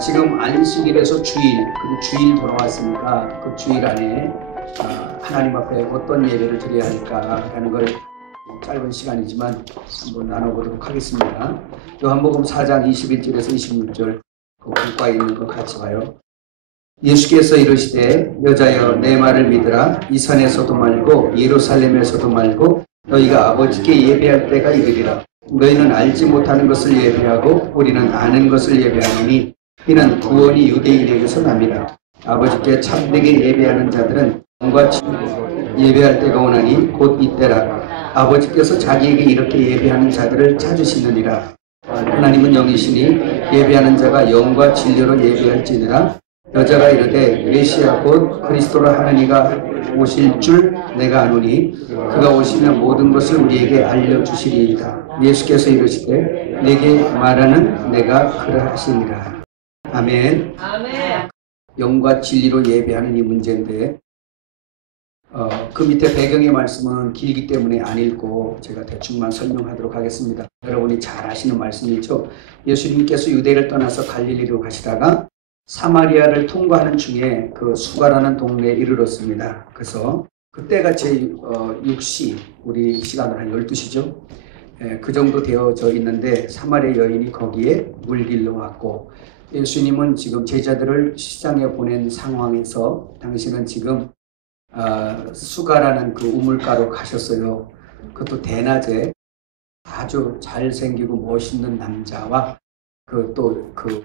지금 안식일에서 주일, 그리고 주일 돌아왔으니까 그 주일 안에 하나님 앞에 어떤 예배를 드려야 할까라는 걸 짧은 시간이지만 한번 나눠보도록 하겠습니다. 요한복음 4장 21절에서 26절 그 국가에 있는 것 같이 봐요. 예수께서 이르시되 여자여 내 말을 믿으라. 이 산에서도 말고 예루살렘에서도 말고 너희가 아버지께 예배할 때가 이르리라. 너희는 알지 못하는 것을 예배하고 우리는 아는 것을 예배하노니 이는 구원이 유대인에게서 납니다. 아버지께 참되게 예배하는 자들은 영과 예배할 때가 오나니 곧 이때라. 아버지께서 자기에게 이렇게 예배하는 자들을 찾으시느니라. 하나님은 영이시니 예배하는 자가 영과 진리로 예배할지니라. 여자가 이르되 메시아 곧 그리스도라 하느니가 오실 줄 내가 아노니 그가 오시면 모든 것을 우리에게 알려주시리이다. 예수께서 이르시되 내게 말하는 내가 그러하시니라. 아멘. 영과 진리로 예배하는 이 문제인데 그 밑에 배경의 말씀은 길기 때문에 안 읽고 제가 대충만 설명하도록 하겠습니다. 여러분이 잘 아시는 말씀이죠. 예수님께서 유대를 떠나서 갈릴리로 가시다가 사마리아를 통과하는 중에 그 수가라는 동네에 이르렀습니다. 그래서 그때가 제 6시, 우리 시간으로 한 12시죠. 그 정도 되어져 있는데 사마리아 여인이 거기에 물길로 왔고 예수님은 지금 제자들을 시장에 보낸 상황에서 당신은 지금 수가라는 그 우물가로 가셨어요. 그것도 대낮에 아주 잘생기고 멋있는 남자와 그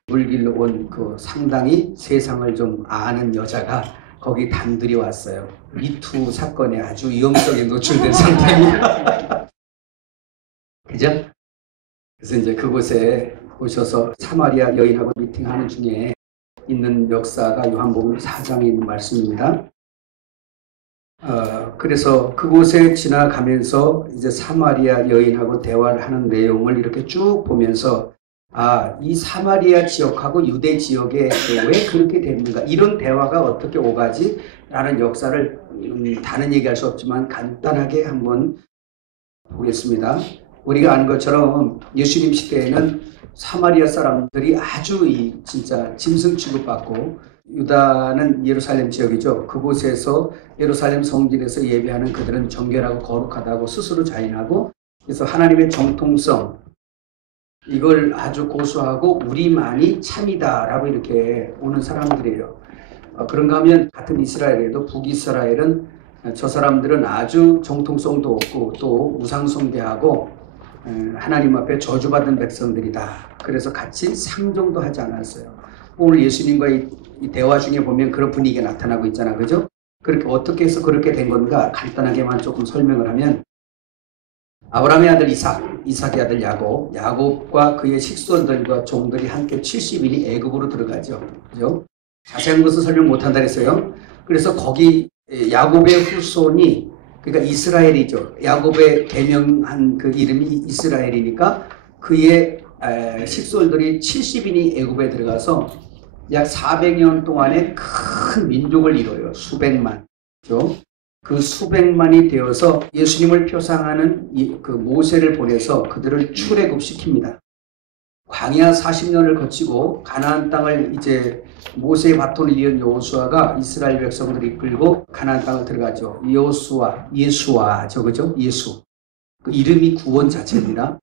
물길로 온 그 상당히 세상을 좀 아는 여자가 거기 단둘이 왔어요. 미투 사건에 아주 위험성에 노출된 상태입니다. 그죠? 그래서 이제 그곳에 오셔서 사마리아 여인하고 미팅하는 중에 있는 역사가 요한복음 4장에 있는 말씀입니다. 그래서 그곳에 지나가면서 이제 사마리아 여인하고 대화를 하는 내용을 이렇게 쭉 보면서 이 사마리아 지역하고 유대 지역에 왜 그렇게 됐는가, 이런 대화가 어떻게 오가지? 라는 역사를 다는 얘기할 수 없지만 간단하게 한번 보겠습니다. 우리가 아는 것처럼 예수님 시대에는 사마리아 사람들이 아주 진짜 짐승 취급받고 유다는 예루살렘 지역이죠. 그곳에서 예루살렘 성전에서 예배하는 그들은 정결하고 거룩하다고 스스로 자인하고 그래서 하나님의 정통성 이걸 아주 고수하고 우리만이 참이다라고 이렇게 오는 사람들이에요. 그런가 하면 같은 이스라엘에도 북이스라엘은 저 사람들은 아주 정통성도 없고 또 우상숭배하고 하나님 앞에 저주받은 백성들이다. 그래서 같이 상종도 하지 않았어요. 오늘 예수님과의 이 대화 중에 보면 그런 분위기가 나타나고 있잖아. 그죠? 그렇게 어떻게 해서 그렇게 된 건가 간단하게만 조금 설명을 하면 아브라함의 아들 이삭의 아들 야곱과 그의 식손들과 종들이 함께 70인이 애굽으로 들어가죠. 그죠? 자세한 것은 설명 못한다 그랬어요. 그래서 거기 야곱의 후손이 그러니까 이스라엘이죠. 야곱의 개명한 그 이름이 이스라엘이니까 그의 식솔들이 70인이 애굽에 들어가서 약 400년 동안에 큰 민족을 이뤄요. 수백만. 그렇죠? 그 수백만이 되어서 예수님을 표상하는 그 모세를 보내서 그들을 출애굽시킵니다. 광야 40년을 거치고 가나안 땅을 이제 모세의 바톤을 이은 여호수아가 이스라엘 백성들을 이끌고 가나안 땅을 들어가죠. 예수와 저거죠? 예수. 그 이름이 구원 자체입니다.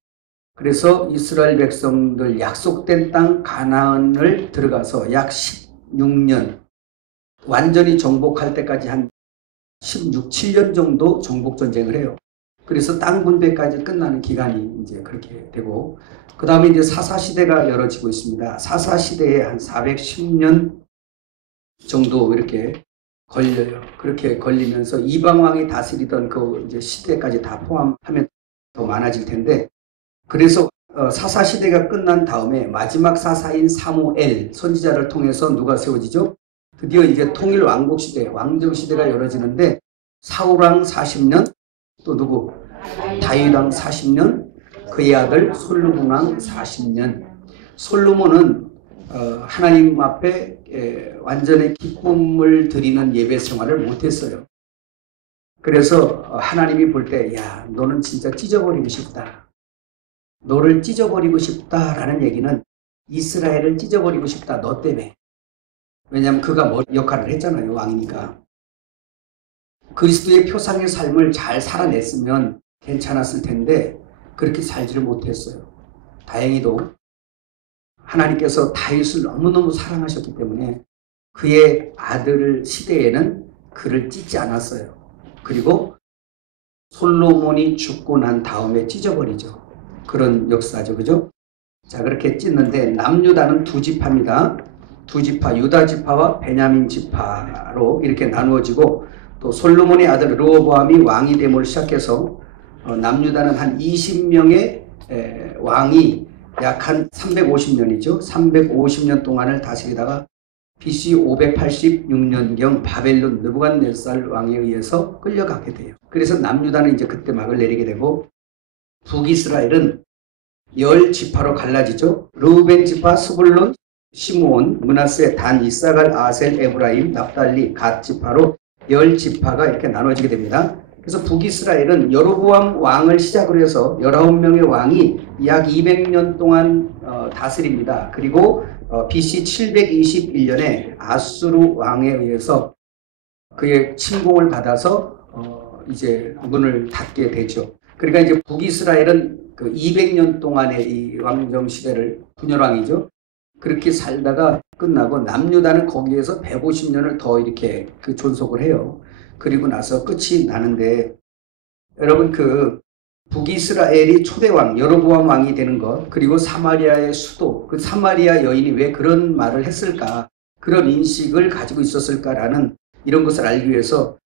그래서 이스라엘 백성들 약속된 땅 가나안을 들어가서 약 16년 완전히 정복할 때까지 한 16, 7년 정도 정복 전쟁을 해요. 그래서 땅 분배까지 끝나는 기간이 이제 그렇게 되고 그 다음에 이제 사사시대가 열어지고 있습니다. 사사시대에 한 410년 정도 이렇게 걸려요. 그렇게 걸리면서 이방왕이 다스리던 그 이제 시대까지 다 포함하면 더 많아질 텐데 그래서 사사시대가 끝난 다음에 마지막 사사인 사무엘 선지자를 통해서 누가 세워지죠? 드디어 이제 통일 왕국시대, 왕정시대가 열어지는데 사울왕 40년, 또 누구? 다윗왕 40년, 그의 아들 솔로몬왕 40년. 솔로몬은 하나님 앞에 완전히 기쁨을 드리는 예배 생활을 못했어요. 그래서 하나님이 볼 때 야, 너는 진짜 찢어버리고 싶다. 너를 찢어버리고 싶다라는 얘기는 이스라엘을 찢어버리고 싶다. 너 때문에. 왜냐하면 그가 뭐 역할을 했잖아요. 왕이니까. 그리스도의 표상의 삶을 잘 살아냈으면 괜찮았을 텐데 그렇게 살지를 못했어요. 다행히도 하나님께서 다윗을 너무너무 사랑하셨기 때문에 그의 아들 시대에는 그를 찢지 않았어요. 그리고 솔로몬이 죽고 난 다음에 찢어버리죠. 그런 역사죠. 그죠? 자, 그렇게 찢는데 남유다는 두 지파입니다. 두 지파, 유다 지파와 베냐민 지파로 이렇게 나누어지고 또 솔로몬의 아들 르호보암이 왕이 됨을 시작해서 남유다는 한 20명의 왕이 약 한 350년이죠. 350년 동안을 다스리다가 BC 586년경 바벨론 느부갓네살 왕에 의해서 끌려가게 돼요. 그래서 남유다는 이제 그때 막을 내리게 되고 북이스라엘은 10지파로 갈라지죠. 르우벤 지파, 스불론, 시므온, 므낫세, 단, 이사갈, 아셀, 에브라임, 납달리, 갓 지파로 10지파가 이렇게 나눠지게 됩니다. 그래서 북이스라엘은 여로보암 왕을 시작으로 해서 19명의 왕이 약 200년 동안 다스립니다. 그리고 BC 721년에 아수르 왕에 의해서 그의 침공을 받아서 이제 문을 닫게 되죠. 그러니까 이제 북이스라엘은 그 200년 동안의 이 왕정 시대를 분열왕이죠. 그렇게 살다가 끝나고 남유다는 거기에서 150년을 더 이렇게 그 존속을 해요. 그리고 나서 끝이 나는데 여러분 그 북이스라엘이 초대왕 여로보암 왕이 되는 것 그리고 사마리아의 수도 그 사마리아 여인이 왜 그런 말을 했을까 그런 인식을 가지고 있었을까라는 이런 것을 알기 위해서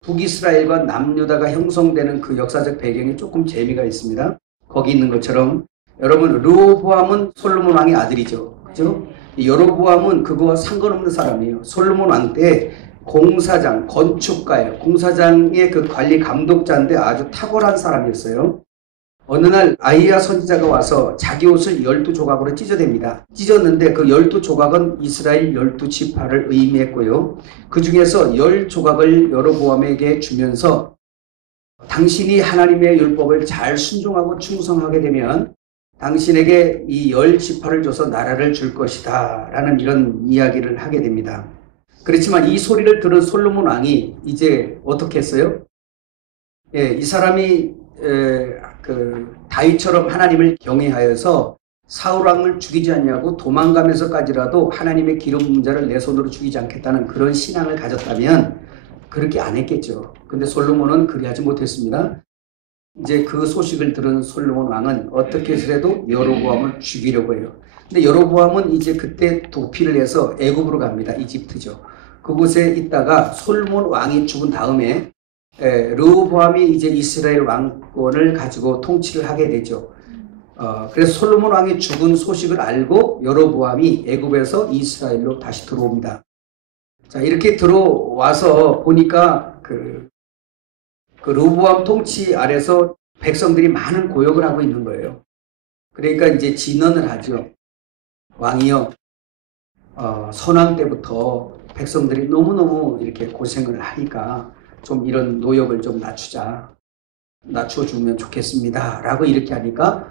북이스라엘과 남유다가 형성되는 그 역사적 배경에 조금 재미가 있습니다. 거기 있는 것처럼 여러분 르호보암은 솔로몬 왕의 아들이죠. 그죠? 여로보암은 그거와 상관없는 사람이에요. 솔로몬 왕 때 공사장, 건축가예요. 공사장의 그 관리 감독자인데 아주 탁월한 사람이었어요. 어느 날 아이야 선지자가 와서 자기 옷을 12조각으로 찢어댑니다. 찢었는데 그 12조각은 이스라엘 12지파를 의미했고요. 그 중에서 10조각을 여로보암에게 주면서 당신이 하나님의 율법을 잘 순종하고 충성하게 되면 당신에게 이 10지파를 줘서 나라를 줄 것이다 라는 이런 이야기를 하게 됩니다. 그렇지만 이 소리를 들은 솔로몬 왕이 이제 어떻게 했어요? 이 사람이 그 다윗처럼 하나님을 경외하여서 사울 왕을 죽이지 않냐고 도망가면서까지라도 하나님의 기름 문자를 내 손으로 죽이지 않겠다는 그런 신앙을 가졌다면 그렇게 안 했겠죠. 근데 솔로몬은 그리하지 못했습니다. 이제 그 소식을 들은 솔로몬 왕은 어떻게 해서라도 여로보암을 죽이려고 해요. 근데 여로보암은 이제 그때 도피를 해서 애굽으로 갑니다. 이집트죠. 그곳에 있다가 솔로몬 왕이 죽은 다음에 르호보암이 이제 이스라엘 왕권을 가지고 통치를 하게 되죠. 그래서 솔로몬 왕이 죽은 소식을 알고 여로보암이 애굽에서 이스라엘로 다시 들어옵니다. 자, 이렇게 들어와서 보니까 그 르호보암 통치 아래서 백성들이 많은 고역을 하고 있는 거예요. 그러니까 이제 진언을 하죠. 왕이여, 선왕 때부터 백성들이 너무너무 이렇게 고생을 하니까 좀 이런 노역을 좀 낮춰주면 좋겠습니다. 라고 이렇게 하니까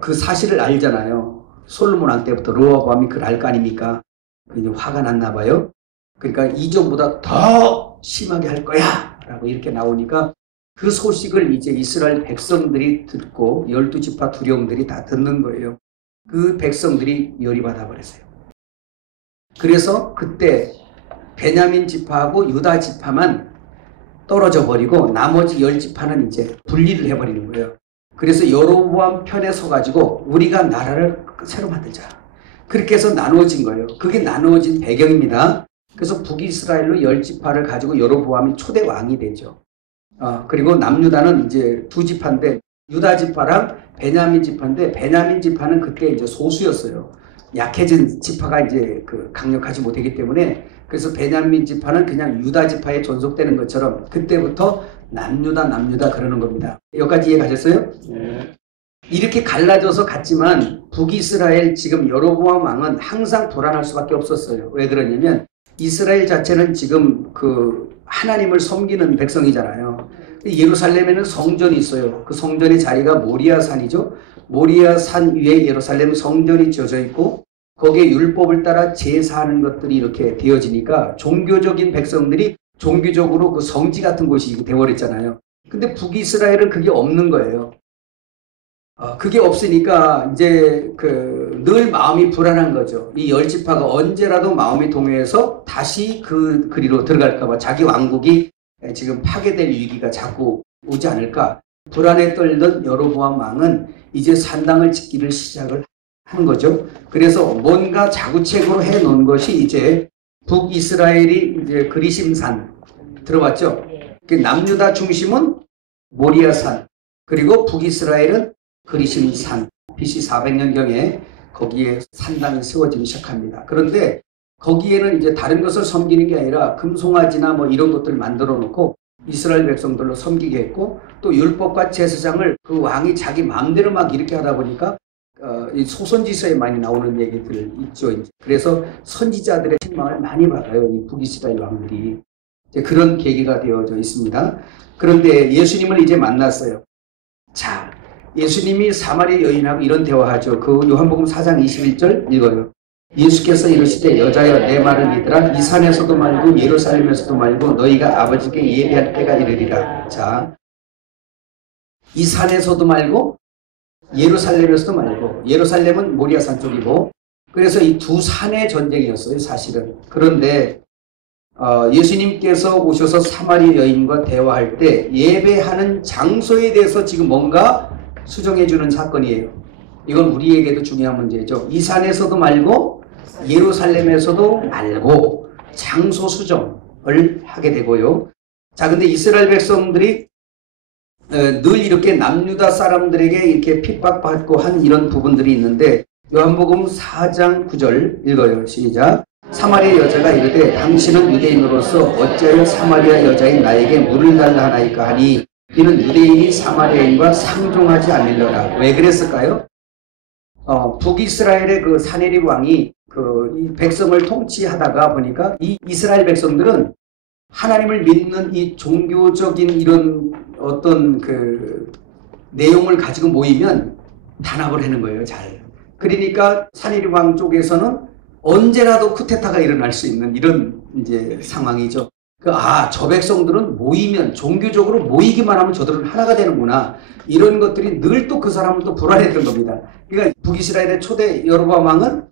그 사실을 알잖아요. 솔로몬 왕 때부터 르호보암이 그걸 알 거 아닙니까? 이제 화가 났나 봐요. 그러니까 이전보다 더 심하게 할 거야! 라고 이렇게 나오니까 그 소식을 이제 이스라엘 백성들이 듣고 12지파 두령들이 다 듣는 거예요. 그 백성들이 열이 받아버렸어요. 그래서 그때 베냐민 지파하고 유다 지파만 떨어져 버리고 나머지 10지파는 이제 분리를 해버리는 거예요. 그래서 여로보암 편에 서가지고 우리가 나라를 새로 만들자. 그렇게 해서 나누어진 거예요. 그게 나누어진 배경입니다. 그래서 북이스라엘로 10지파를 가지고 여로보암이 초대 왕이 되죠. 그리고 남유다는 이제 두 지파인데 유다 지파랑 베냐민 지파인데 베냐민 지파는 그때 이제 소수였어요. 약해진 지파가 이제 그 강력하지 못하기 때문에 그래서 베냐민 지파는 그냥 유다 지파에 존속되는 것처럼 그때부터 남유다 그러는 겁니다. 여기까지 이해 가셨어요? 네. 이렇게 갈라져서 갔지만 북이스라엘 지금 여로보암 왕은 항상 불안할 수밖에 없었어요. 왜 그러냐면 이스라엘 자체는 지금 그 하나님을 섬기는 백성이잖아요. 예루살렘에는 성전이 있어요. 그 성전의 자리가 모리아산이죠. 모리아 산 위에 예루살렘 성전이 지어져 있고 거기에 율법을 따라 제사하는 것들이 이렇게 되어지니까 종교적인 백성들이 종교적으로 그 성지 같은 곳이 되어버렸잖아요. 근데 북이스라엘은 그게 없는 거예요. 그게 없으니까 이제 늘 마음이 불안한 거죠. 이 열 지파가 언제라도 마음이 동요해서 다시 그 그리로 들어갈까봐 자기 왕국이 지금 파괴될 위기가 자꾸 오지 않을까 불안에 떨던 여로보암 왕은 이제 산당을 짓기를 시작을 한 거죠. 그래서 뭔가 자구책으로 해놓은 것이 이제 북이스라엘이 이제 그리심산 들어봤죠? 남유다 중심은 모리아산 그리고 북이스라엘은 그리심산 BC 400년경에 거기에 산당이 세워지기 시작합니다. 그런데 거기에는 이제 다른 것을 섬기는 게 아니라 금송아지나 뭐 이런 것들을 만들어 놓고 이스라엘 백성들로 섬기게 했고 또 율법과 제사장을 그 왕이 자기 마음대로 막 이렇게 하다 보니까 이 소선지서에 많이 나오는 얘기들 있죠. 이제. 그래서 선지자들의 책망을 많이 받아요. 이 북이스라엘 왕들이. 이제 그런 계기가 되어져 있습니다. 그런데 예수님을 이제 만났어요. 자, 예수님이 사마리아 여인하고 이런 대화하죠. 그 요한복음 4장 21절 읽어요. 예수께서 이르시되 여자여 내 말을 믿으라. 이 산에서도 말고 예루살렘에서도 말고 너희가 아버지께 예배할 때가 이르리라. 자, 이 산에서도 말고 예루살렘에서도 말고 예루살렘은 모리아산 쪽이고 그래서 이 두 산의 전쟁이었어요. 사실은. 그런데 예수님께서 오셔서 사마리아 여인과 대화할 때 예배하는 장소에 대해서 지금 뭔가 수정해 주는 사건이에요. 이건 우리에게도 중요한 문제죠. 이 산에서도 말고 예루살렘에서도 말고 장소 수정을 하게 되고요. 자, 근데 이스라엘 백성들이 늘 이렇게 남유다 사람들에게 이렇게 핍박받고 한 이런 부분들이 있는데 요한복음 4장 9절 읽어요. 시작. 사마리아 여자가 이르되 당신은 유대인으로서 어찌하여 사마리아 여자인 나에게 물을 달라 하나이까 하니 이는 유대인이 사마리아인과 상종하지 않으려라. 왜 그랬을까요? 북이스라엘의 그 사네립 왕이 이 백성을 통치하다가 보니까 이 이스라엘 백성들은 하나님을 믿는 이 종교적인 이런 어떤 내용을 가지고 모이면 단합을 하는 거예요. 잘. 그러니까 사네립 왕 쪽에서는 언제라도 쿠데타가 일어날 수 있는 이런 이제 상황이죠. 저 백성들은 모이면 종교적으로 모이기만 하면 저들은 하나가 되는구나. 이런 것들이 늘 또 그 사람은 또 불안했던 겁니다. 그러니까 북이스라엘의 초대 여로보암 왕은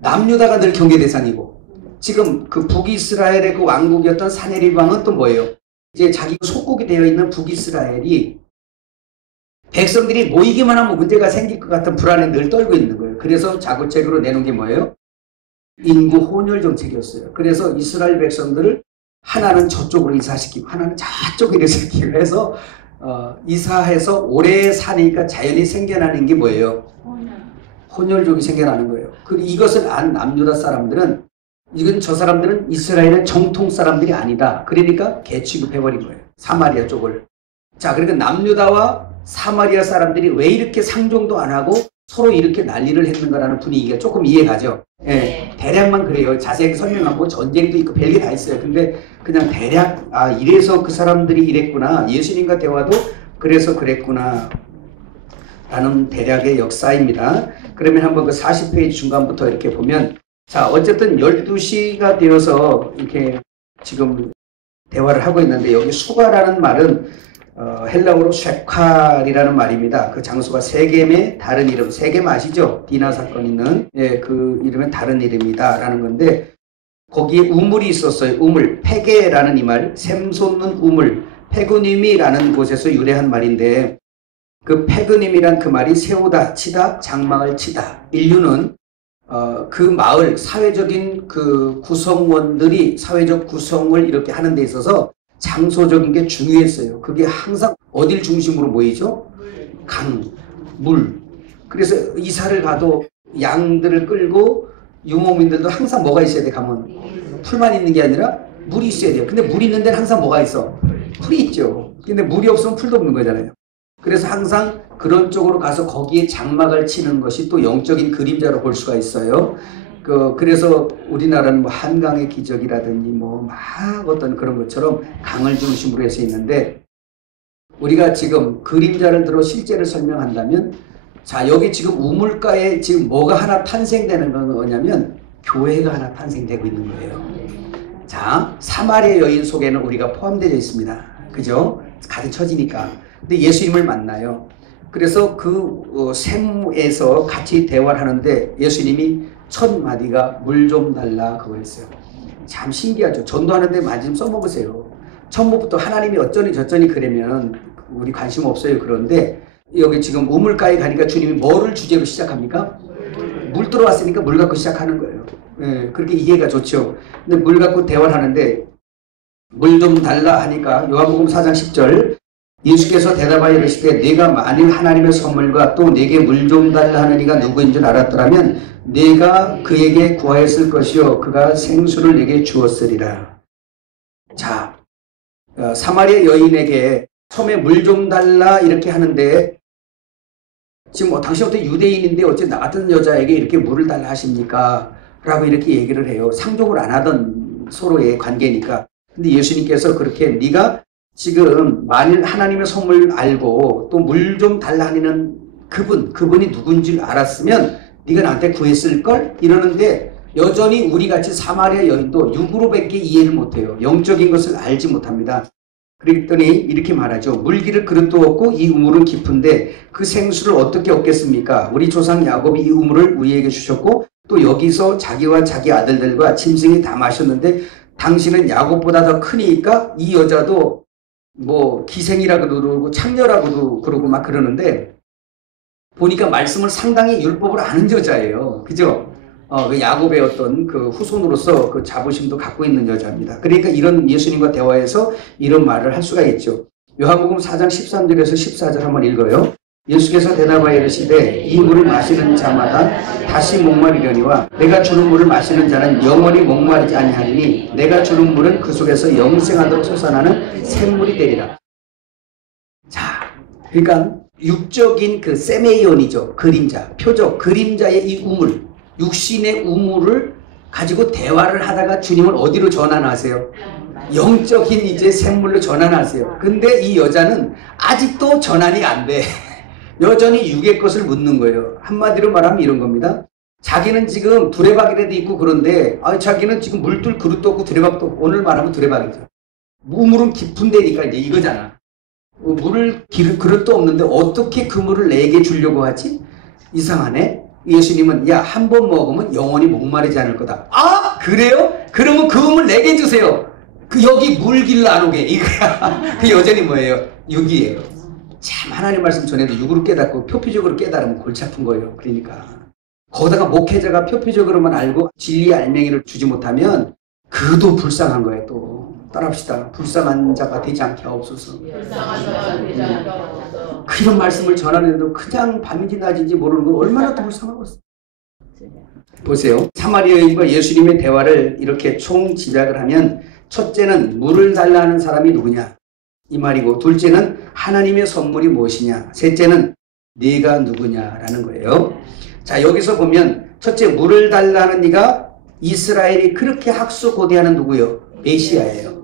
남유다가 늘 경계 대상이고 지금 그 북이스라엘의 그 왕국이었던 사네립 왕은 또 뭐예요? 이제 자기 속국이 되어 있는 북이스라엘이 백성들이 모이기만 하면 문제가 생길 것 같은 불안에 늘 떨고 있는 거예요. 그래서 자구책으로 내놓은 게 뭐예요? 인구 혼혈 정책이었어요. 그래서 이스라엘 백성들을 하나는 저쪽으로 이사시키고 하나는 저쪽으로 이사시키고 해서 이사해서 오래 사니까 자연히 생겨나는 게 뭐예요? 혼혈족이 생겨나는 거예요. 그리고 이것을 안 남유다 사람들은 이건 저 사람들은 이스라엘의 정통 사람들이 아니다. 그러니까 개취급해버린 거예요. 사마리아 쪽을. 자, 그러니까 남유다와 사마리아 사람들이 왜 이렇게 상종도 안 하고 서로 이렇게 난리를 했는가라는 분위기가 조금 이해가죠. 예, 대략만 그래요. 자세히 설명하고 전쟁도 있고 별게 다 있어요. 근데 그냥 대략 이래서 그 사람들이 이랬구나. 예수님과 대화도 그래서 그랬구나. 라는 대략의 역사입니다. 그러면 한번 그 40페이지 중간부터 이렇게 보면 자, 어쨌든 12시가 되어서 이렇게 지금 대화를 하고 있는데 여기 수가라는 말은 헬라어로 쉐칼이라는 말입니다. 그 장소가 세겜의 다른 이름, 세겜 아시죠? 디나 사건 있는 그 이름은 다른 이름이다 라는 건데 거기에 우물이 있었어요. 우물, 페게라는 이 말, 샘 솟는 우물, 페그님이라는 곳에서 유래한 말인데 그 페그님이란 그 말이 세우다, 치다, 장막을 치다. 인류는 그 마을 사회적인 그 구성원들이 사회적 구성을 이렇게 하는 데 있어서 장소적인 게 중요했어요. 그게 항상 어딜 중심으로 모이죠? 강, 물. 그래서 이사를 가도 양들을 끌고 유목민들도 항상 뭐가 있어야 돼? 가면 풀만 있는 게 아니라 물이 있어야 돼요. 근데 물 있는 데는 항상 뭐가 있어? 풀이 있죠. 근데 물이 없으면 풀도 없는 거잖아요. 그래서 항상 그런 쪽으로 가서 거기에 장막을 치는 것이 또 영적인 그림자로 볼 수가 있어요. 그래서 우리나라는 뭐 한강의 기적이라든지 뭐 막 어떤 그런 것처럼 강을 중심으로 해서 있는데 우리가 지금 그림자를 들어 실제를 설명한다면 자, 여기 지금 우물가에 지금 뭐가 하나 탄생되는 건 뭐냐면 교회가 하나 탄생되고 있는 거예요. 자, 사마리아 여인 속에는 우리가 포함되어 있습니다. 그죠? 가득 처지니까. 근데 예수님을 만나요. 그래서 그 샘에서 같이 대화를 하는데 예수님이 첫 마디가 물 좀 달라 그거였어요. 참 신기하죠. 전도하는데 많이 좀 써먹으세요. 처음부터 하나님이 어쩌니 저쩌니 그러면 우리 관심 없어요. 그런데 여기 지금 우물가에 가니까 주님이 뭐를 주제로 시작합니까? 물 들어왔으니까 물 갖고 시작하는 거예요. 예, 그렇게 이해가 좋죠. 근데 물 갖고 대화를 하는데 물 좀 달라 하니까 요한복음 4장 10절 예수께서 대답하여 이르시되 내가 만일 하나님의 선물과 또 내게 물 좀 달라 하는 이가 누구인 줄 알았더라면 내가 그에게 구하였을 것이요 그가 생수를 내게 주었으리라. 자, 사마리아 여인에게 처음에 물 좀 달라 이렇게 하는데 지금 당신 어떻게 유대인인데 어째 나 같은 여자에게 이렇게 물을 달라 하십니까? 라고 이렇게 얘기를 해요. 상종을 안 하던 서로의 관계니까. 근데 예수님께서 그렇게 네가 지금 만일 하나님의 선물 알고 또 물 좀 달라 하는 그분이 누군지 알았으면 네가 나한테 구했을걸? 이러는데 여전히 우리같이 사마리아 여인도 육으로밖에 이해를 못해요. 영적인 것을 알지 못합니다. 그랬더니 이렇게 말하죠. 물기를 그릇도 없고 이 우물은 깊은데 그 생수를 어떻게 얻겠습니까? 우리 조상 야곱이 이 우물을 우리에게 주셨고 또 여기서 자기와 자기 아들들과 짐승이 다 마셨는데 당신은 야곱보다 더 크니까 이 여자도 뭐 기생이라고도 그러고 창녀라고도 그러고 막 그러는데 보니까 말씀을 상당히 율법을 아는 여자예요. 그죠? 그 야곱의 어떤 그 후손으로서 그 자부심도 갖고 있는 여자입니다. 그러니까 이런 예수님과 대화에서 이런 말을 할 수가 있죠. 요한복음 4장 13절에서 14절 한번 읽어요. 예수께서 대답하여 이르시되 이 물을 마시는 자마다 다시 목마르려니와 내가 주는 물을 마시는 자는 영원히 목마르지 아니하리니 내가 주는 물은 그 속에서 영생하도록 솟아나는 샘물이 되리라. 자, 그러니까 육적인 그 세메이온이죠. 그림자, 표적, 그림자의 이 우물, 육신의 우물을 가지고 대화를 하다가 주님을 어디로 전환하세요? 영적인 이제 샘물로 전환하세요. 근데 이 여자는 아직도 전환이 안 돼. 여전히 육의 것을 묻는 거예요. 한마디로 말하면 이런 겁니다. 자기는 지금 두레박이라도 있고 그런데 자기는 지금 물들 그릇도 없고 두레박도 없고 오늘 말하면 두레박이죠. 우물은 깊은 데니까 이제 이거잖아. 물을 그릇도 없는데 어떻게 그 물을 내게 주려고 하지? 이상하네. 예수님은 야, 한 번 먹으면 영원히 목마르지 않을 거다. 아, 그래요? 그러면 그 물 내게 주세요. 그 여기 물길로 안 오게. 이거야. 그 여전히 뭐예요? 육이에요. 참 하나님 말씀 전에도 육으로 깨닫고 표피적으로 깨달으면 골치 아픈 거예요. 그러니까 거기다가 목회자가 표피적으로만 알고 진리의 알맹이를 주지 못하면 그도 불쌍한 거예요. 또 따라합시다. 불쌍한 자가 되지 않게 하옵소서. 그런 말씀을 전하는데도 그냥 밤인지 낮인지 모르는 건 얼마나 더 불쌍하겠어요. 보세요. 사마리아 여인과 예수님의 대화를 이렇게 총 지작을 하면 첫째는 물을 달라 하는 사람이 누구냐 이 말이고, 둘째는 하나님의 선물이 무엇이냐, 셋째는 네가 누구냐라는 거예요. 자, 여기서 보면 첫째 물을 달라 하는 이가 이스라엘이 그렇게 학수고대하는 누구요? 메시아예요.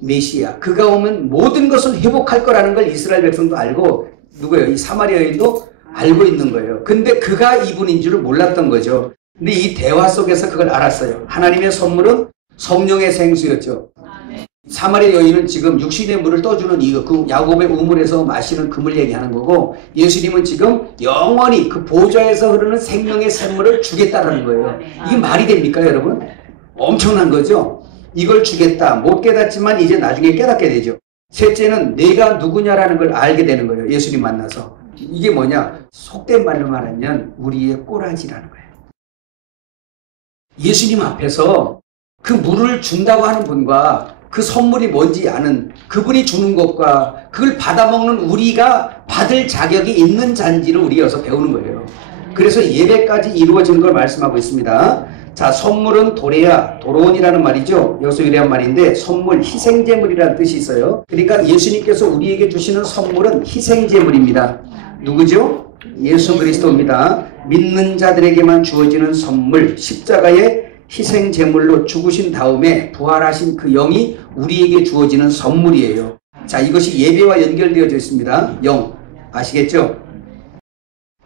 메시아. 그가 오면 모든 것을 회복할 거라는 걸 이스라엘 백성도 알고 누구예요? 이 사마리아 여인도 알고 있는 거예요. 근데 그가 이분인 줄을 몰랐던 거죠. 근데 이 대화 속에서 그걸 알았어요. 하나님의 선물은 성령의 생수였죠. 사마리아 여인은 지금 육신의 물을 떠주는 이거, 그 야곱의 우물에서 마시는 그 물 얘기하는 거고, 예수님은 지금 영원히 그 보좌에서 흐르는 생명의 샘물을 주겠다라는 거예요. 이게 말이 됩니까, 여러분? 엄청난 거죠? 이걸 주겠다. 못 깨닫지만 이제 나중에 깨닫게 되죠. 셋째는 내가 누구냐라는 걸 알게 되는 거예요. 예수님 만나서. 이게 뭐냐? 속된 말로 말하면 우리의 꼬라지라는 거예요. 예수님 앞에서 그 물을 준다고 하는 분과 그 선물이 뭔지 아는 그분이 주는 것과 그걸 받아먹는 우리가 받을 자격이 있는 잔지를 우리가 여기서 배우는 거예요. 그래서 예배까지 이루어지는 걸 말씀하고 있습니다. 자, 선물은 도레야, 도론이라는 말이죠. 여기서 유래한 말인데 선물, 희생제물이라는 뜻이 있어요. 그러니까 예수님께서 우리에게 주시는 선물은 희생제물입니다. 누구죠? 예수 그리스도입니다. 믿는 자들에게만 주어지는 선물, 십자가의 희생제물로 죽으신 다음에 부활하신 그 영이 우리에게 주어지는 선물이에요. 자, 이것이 예배와 연결되어져 있습니다. 영, 아시겠죠?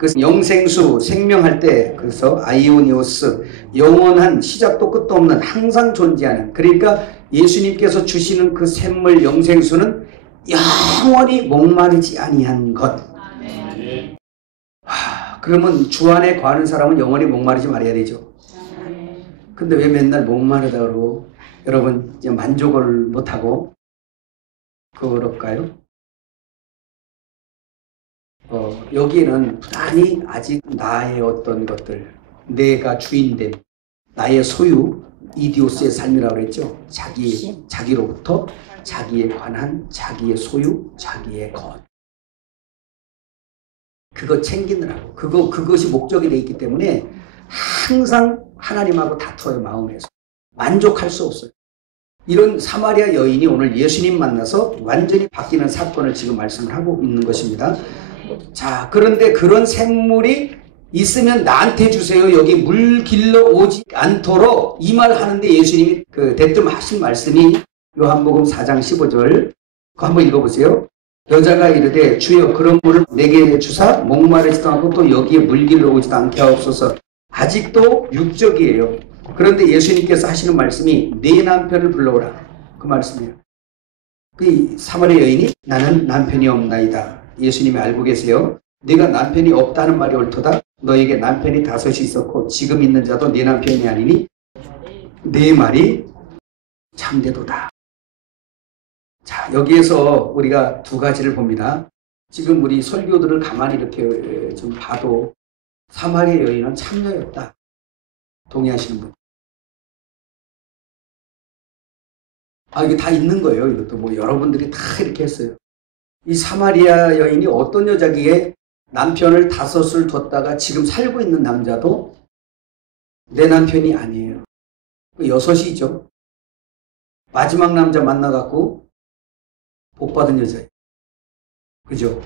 그 영생수 생명할 때 그래서 아이오니오스 영원한 시작도 끝도 없는 항상 존재하는 그러니까 예수님께서 주시는 그 샘물 영생수는 영원히 목마르지 아니한 것. 그러면 주 안에 거하는 사람은 영원히 목마르지 말아야 되죠. 근데 왜 맨날 목마르다 그러고 여러분 이제 만족을 못하고 그럴까요? 여기에는 부단히 아직 나의 어떤 것들, 내가 주인됨, 나의 소유, 이디오스의 삶이라고 그랬죠. 자기로부터 자기에 관한 자기의 소유, 자기의 것. 그거 챙기느라고. 그것이 목적이 되어 있기 때문에 항상 하나님하고 다투어요, 마음에서. 만족할 수 없어요. 이런 사마리아 여인이 오늘 예수님 만나서 완전히 바뀌는 사건을 지금 말씀을 하고 있는 것입니다. 자, 그런데 그런 샘물이 있으면 나한테 주세요. 여기 물 길러 오지 않도록 이 말 하는데 예수님이 대뜸 하신 말씀이 요한복음 4장 15절 그거 한번 읽어보세요. 여자가 이르되 주여 그런 물을 내게 주사 목마르지도 않고 또 여기에 물 길러 오지도 않게 하옵소서. 아직도 육적이에요. 그런데 예수님께서 하시는 말씀이 네 남편을 불러오라. 그 말씀이에요. 그 사마리아 여인이 나는 남편이 없나이다. 예수님이 알고 계세요. 네가 남편이 없다는 말이 옳도다. 너에게 남편이 5이 있었고 지금 있는 자도 네 남편이 아니니 네 말이 참되도다. 자, 여기에서 우리가 두 가지를 봅니다. 지금 우리 설교들을 가만히 이렇게 좀 봐도 사마리아 여인은 참여였다. 동의하시는 분? 이게 다 있는 거예요. 이것도 뭐 여러분들이 다 이렇게 했어요. 이 사마리아 여인이 어떤 여자기에 남편을 5을 뒀다가 지금 살고 있는 남자도 내 남편이 아니에요. 6이죠. 마지막 남자 만나갖고 복받은 여자예요. 그죠?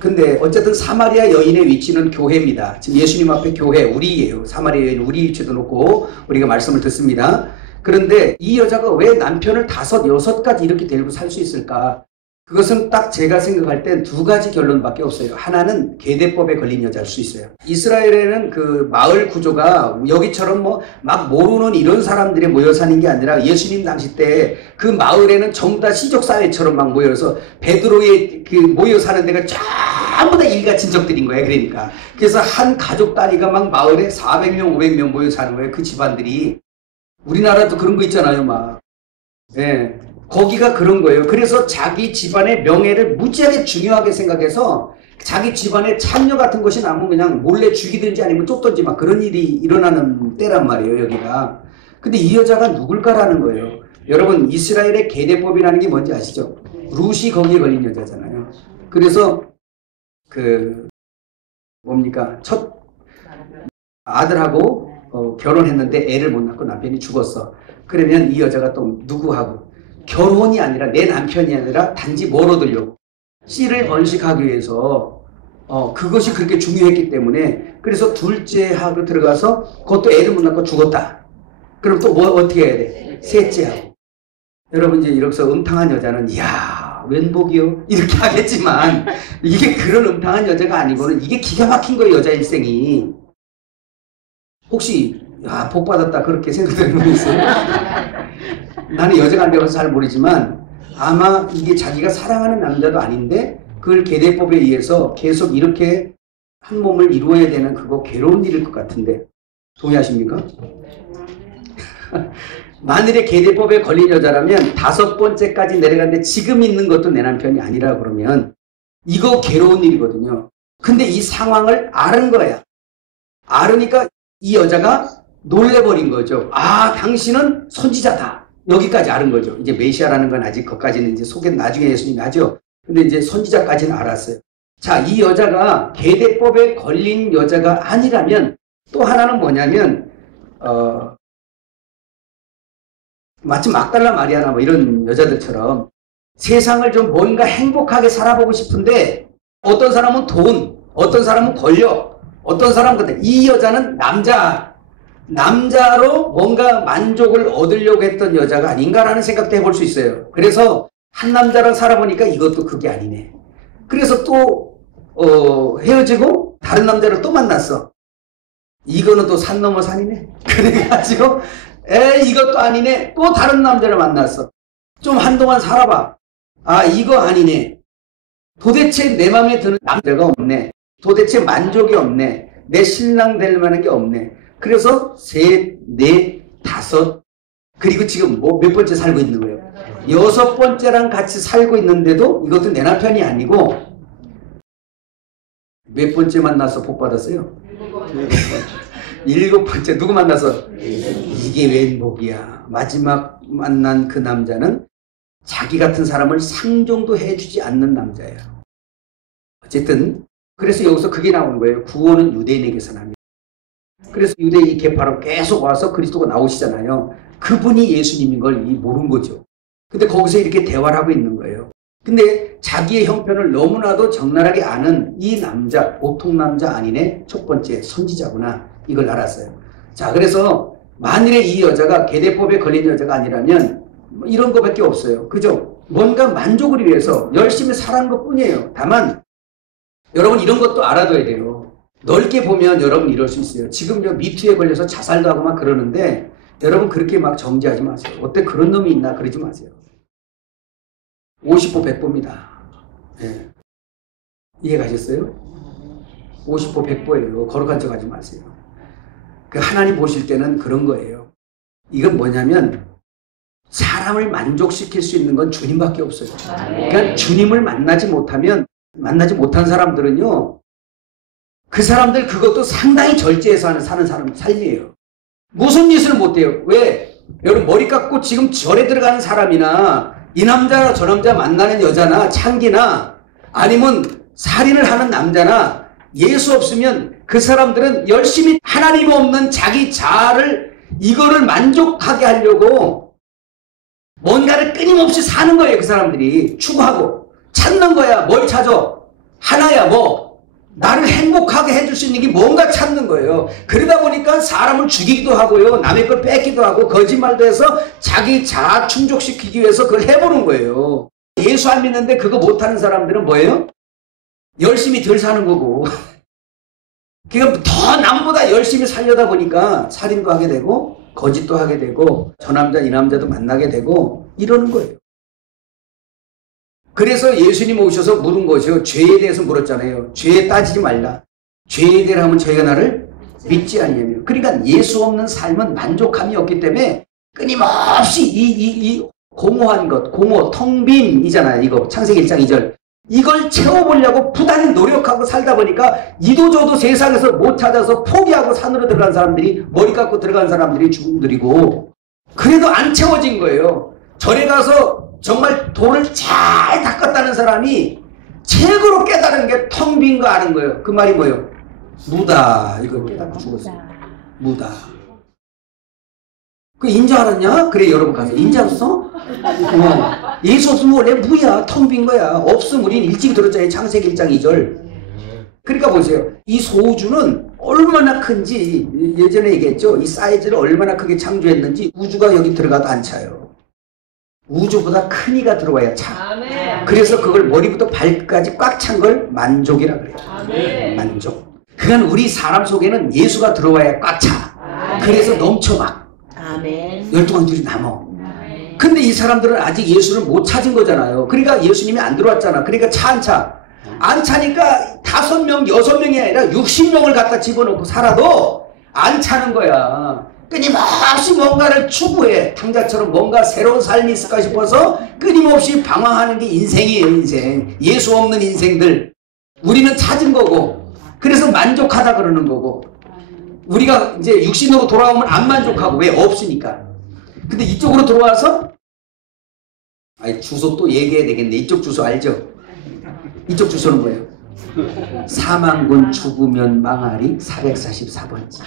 근데 어쨌든 사마리아 여인의 위치는 교회입니다. 지금 예수님 앞에 교회, 우리예요. 사마리아 여인 우리 위치도 놓고 우리가 말씀을 듣습니다. 그런데 이 여자가 왜 남편을 5, 6까지 이렇게 데리고 살 수 있을까? 그것은 딱 제가 생각할 땐 두 가지 결론밖에 없어요. 하나는 계대법에 걸린 여자일 수 있어요. 이스라엘에는 그 마을 구조가 여기처럼 뭐 막 모르는 이런 사람들이 모여 사는 게 아니라 예수님 당시 때 그 마을에는 전부 다 시족사회처럼 막 모여서 베드로의 그 모여 사는 데가 전부 다 일가 친척들인 거예요. 그러니까. 그래서 한 가족 단위가 막 마을에 400명, 500명 모여 사는 거예요. 그 집안들이. 우리나라도 그런 거 있잖아요, 막. 예. 거기가 그런 거예요. 그래서 자기 집안의 명예를 무지하게 중요하게 생각해서 자기 집안에 참여 같은 것이 나면 그냥 몰래 죽이든지 아니면 쫓든지 막 그런 일이 일어나는 때란 말이에요, 여기가. 근데 이 여자가 누굴까라는 거예요. 여러분, 이스라엘의 계대법이라는 게 뭔지 아시죠? 룻이 거기에 걸린 여자잖아요. 그래서 뭡니까? 첫 아들하고 결혼했는데 애를 못 낳고 남편이 죽었어. 그러면 이 여자가 또 누구하고 결혼이 아니라 내 남편이 아니라 단지 뭘 얻으려고 씨를 번식하기 위해서 그것이 그렇게 중요했기 때문에 그래서 둘째하고 들어가서 그것도 애를 못 낳고 죽었다. 그럼 또 뭐 어떻게 해야 돼? 셋째하고. 여러분 이제 이렇게 음탕한 여자는 이야 웬 복이요? 이렇게 하겠지만 이게 그런 음탕한 여자가 아니고는 이게 기가 막힌 거예요. 여자 일생이. 혹시 복 받았다 그렇게 생각되는 분 있어요? 나는 여자가 안 되어서 잘 모르지만 아마 이게 자기가 사랑하는 남자도 아닌데 그걸 계대법에 의해서 계속 이렇게 한 몸을 이루어야 되는 그거 괴로운 일일 것 같은데 동의하십니까? 만일에 계대법에 걸린 여자라면 5번째까지 내려갔는데 지금 있는 것도 내 남편이 아니라 그러면 이거 괴로운 일이거든요. 근데 이 상황을 아는 거야. 알으니까 이 여자가 놀래버린 거죠. 당신은 선지자다. 여기까지 아는 거죠. 이제 메시아라는 건 아직 거기까지는 이제 소개는 나중에 예수님이 하죠. 근데 이제 선지자까지는 알았어요. 자, 이 여자가 계대법에 걸린 여자가 아니라면 또 하나는 뭐냐면 마치 막달라 마리아나 뭐 이런 여자들처럼 세상을 좀 뭔가 행복하게 살아보고 싶은데 어떤 사람은 돈, 어떤 사람은 권력, 어떤 사람은 근데 이 여자는 남자로 뭔가 만족을 얻으려고 했던 여자가 아닌가라는 생각도 해볼 수 있어요. 그래서 한 남자랑 살아보니까 이것도 그게 아니네. 그래서 또 헤어지고 다른 남자를 또 만났어. 이거는 또 산 넘어 산이네. 그래가지고 이것도 아니네. 또 다른 남자를 만났어. 좀 한동안 살아봐. 아, 이거 아니네. 도대체 내 마음에 드는 남자가 없네. 도대체 만족이 없네. 내 신랑 될 만한 게 없네. 그래서 셋, 넷, 다섯, 그리고 지금 뭐 몇 번째 살고 있는 거예요. 여섯 번째랑 같이 살고 있는데도 이것도 내 남편이 아니고 몇 번째 만나서 복 받았어요? 일곱 번째. 누구 만나서? 이게 웬 복이야. 마지막 만난 그 남자는 자기 같은 사람을 상종도 해주지 않는 남자예요. 어쨌든 그래서 여기서 그게 나오는 거예요. 구원은 유대인에게서 납니다. 그래서 유대인이 개파로 계속 와서 그리스도가 나오시잖아요. 그분이 예수님인 걸 모르는 거죠. 근데 거기서 이렇게 대화를 하고 있는 거예요. 근데 자기의 형편을 너무나도 적나라하게 아는 이 남자, 보통 남자 아니네. 첫 번째 선지자구나. 이걸 알았어요. 자, 그래서 만일에 이 여자가 계대법에 걸린 여자가 아니라면 이런 거밖에 없어요. 그죠? 뭔가 만족을 위해서 열심히 살아간 것 뿐이에요. 다만 여러분 이런 것도 알아둬야 돼요. 넓게 보면 여러분 이럴 수 있어요. 지금 미투에 걸려서 자살도 하고 막 그러는데 여러분 그렇게 막 정지하지 마세요. 어때 그런 놈이 있나 그러지 마세요. 50보 100보입니다. 네. 이해가셨어요? 50보 100보예요. 거룩한 척 하지 마세요. 그 하나님 보실 때는 그런 거예요. 이건 뭐냐면 사람을 만족시킬 수 있는 건 주님밖에 없어요. 그러니까 주님을 만나지 못한 사람들은요, 그 사람들 그것도 상당히 절제해서 사는 사람 삶이에요. 무슨 짓을 못해요. 왜? 여러분 머리 깎고 지금 절에 들어가는 사람이나 이 남자 저 남자 만나는 여자나 창기나 아니면 살인을 하는 남자나 예수 없으면 그 사람들은 열심히 하나님 없는 자기 자아를 이거를 만족하게 하려고 뭔가를 끊임없이 사는 거예요. 그 사람들이 추구하고 찾는 거야. 뭘 찾아? 하나야 뭐 나를 행복하게 해줄 수 있는 게 뭔가 찾는 거예요. 그러다 보니까 사람을 죽이기도 하고요. 남의 걸 뺏기도 하고 거짓말도 해서 자기 자아 충족시키기 위해서 그걸 해보는 거예요. 예수 안 믿는데 그거 못하는 사람들은 뭐예요? 열심히 덜 사는 거고 그러니까 더 남보다 열심히 살려다 보니까 살인도 하게 되고 거짓도 하게 되고 저 남자 이 남자도 만나게 되고 이러는 거예요. 그래서 예수님 오셔서 물은 것이요. 죄에 대해서 물었잖아요. 죄에 따지지 말라. 죄에 대해 하면 저희가 나를 믿지 아니하며. 그러니까 예수 없는 삶은 만족함이 없기 때문에 끊임없이 이 공허한 것, 공허, 텅 빈이잖아요. 이거 창세기 1장 2절. 이걸 채워보려고 부단히 노력하고 살다 보니까 이도저도 세상에서 못 찾아서 포기하고 산으로 들어간 사람들이 머리 깎고 들어간 사람들이 죽음들이고 그래도 안 채워진 거예요. 절에 가서 정말 돈을 잘 닦았다는 사람이 최고로 깨달은 게 텅 빈 거 아는 거예요. 그 말이 뭐예요? 무다. 이거 깨닫고 죽었어요. 무다. 그 인자 알았냐? 그래 여러분 가서 인자 없어? 예수 없으면 원래 무야. 텅 빈 거야. 없으면 우린 일찍 들었잖아요. 창세기 1장 2절. 그러니까 보세요. 이 소우주는 얼마나 큰지 예전에 얘기했죠. 이 사이즈를 얼마나 크게 창조했는지 우주가 여기 들어가도 안 차요. 우주보다 큰 이가 들어와야 차. 아멘. 그래서 그걸 머리부터 발끝까지 꽉 찬 걸 만족이라 그래요. 아멘. 만족. 그건 우리 사람 속에는 예수가 들어와야 꽉 차. 아멘. 그래서 넘쳐 막. 아멘. 12광줄이 남어. 아멘. 근데 이 사람들은 아직 예수를 못 찾은 거잖아요. 그러니까 예수님이 안 들어왔잖아. 그러니까 차 안 차. 안 차니까 5명, 6명이 아니라 60명을 갖다 집어넣고 살아도 안 차는 거야. 끊임없이 뭔가를 추구해. 탕자처럼 뭔가 새로운 삶이 있을까 싶어서 끊임없이 방황하는 게 인생이에요. 인생. 예수 없는 인생들. 우리는 찾은 거고 그래서 만족하다 그러는 거고 우리가 이제 육신으로 돌아오면 안 만족하고 왜? 없으니까. 근데 이쪽으로 들어와서 주소 또 얘기해야 되겠네. 이쪽 주소 알죠? 이쪽 주소는 뭐예요? 사망군 죽으면 망하리 444번지.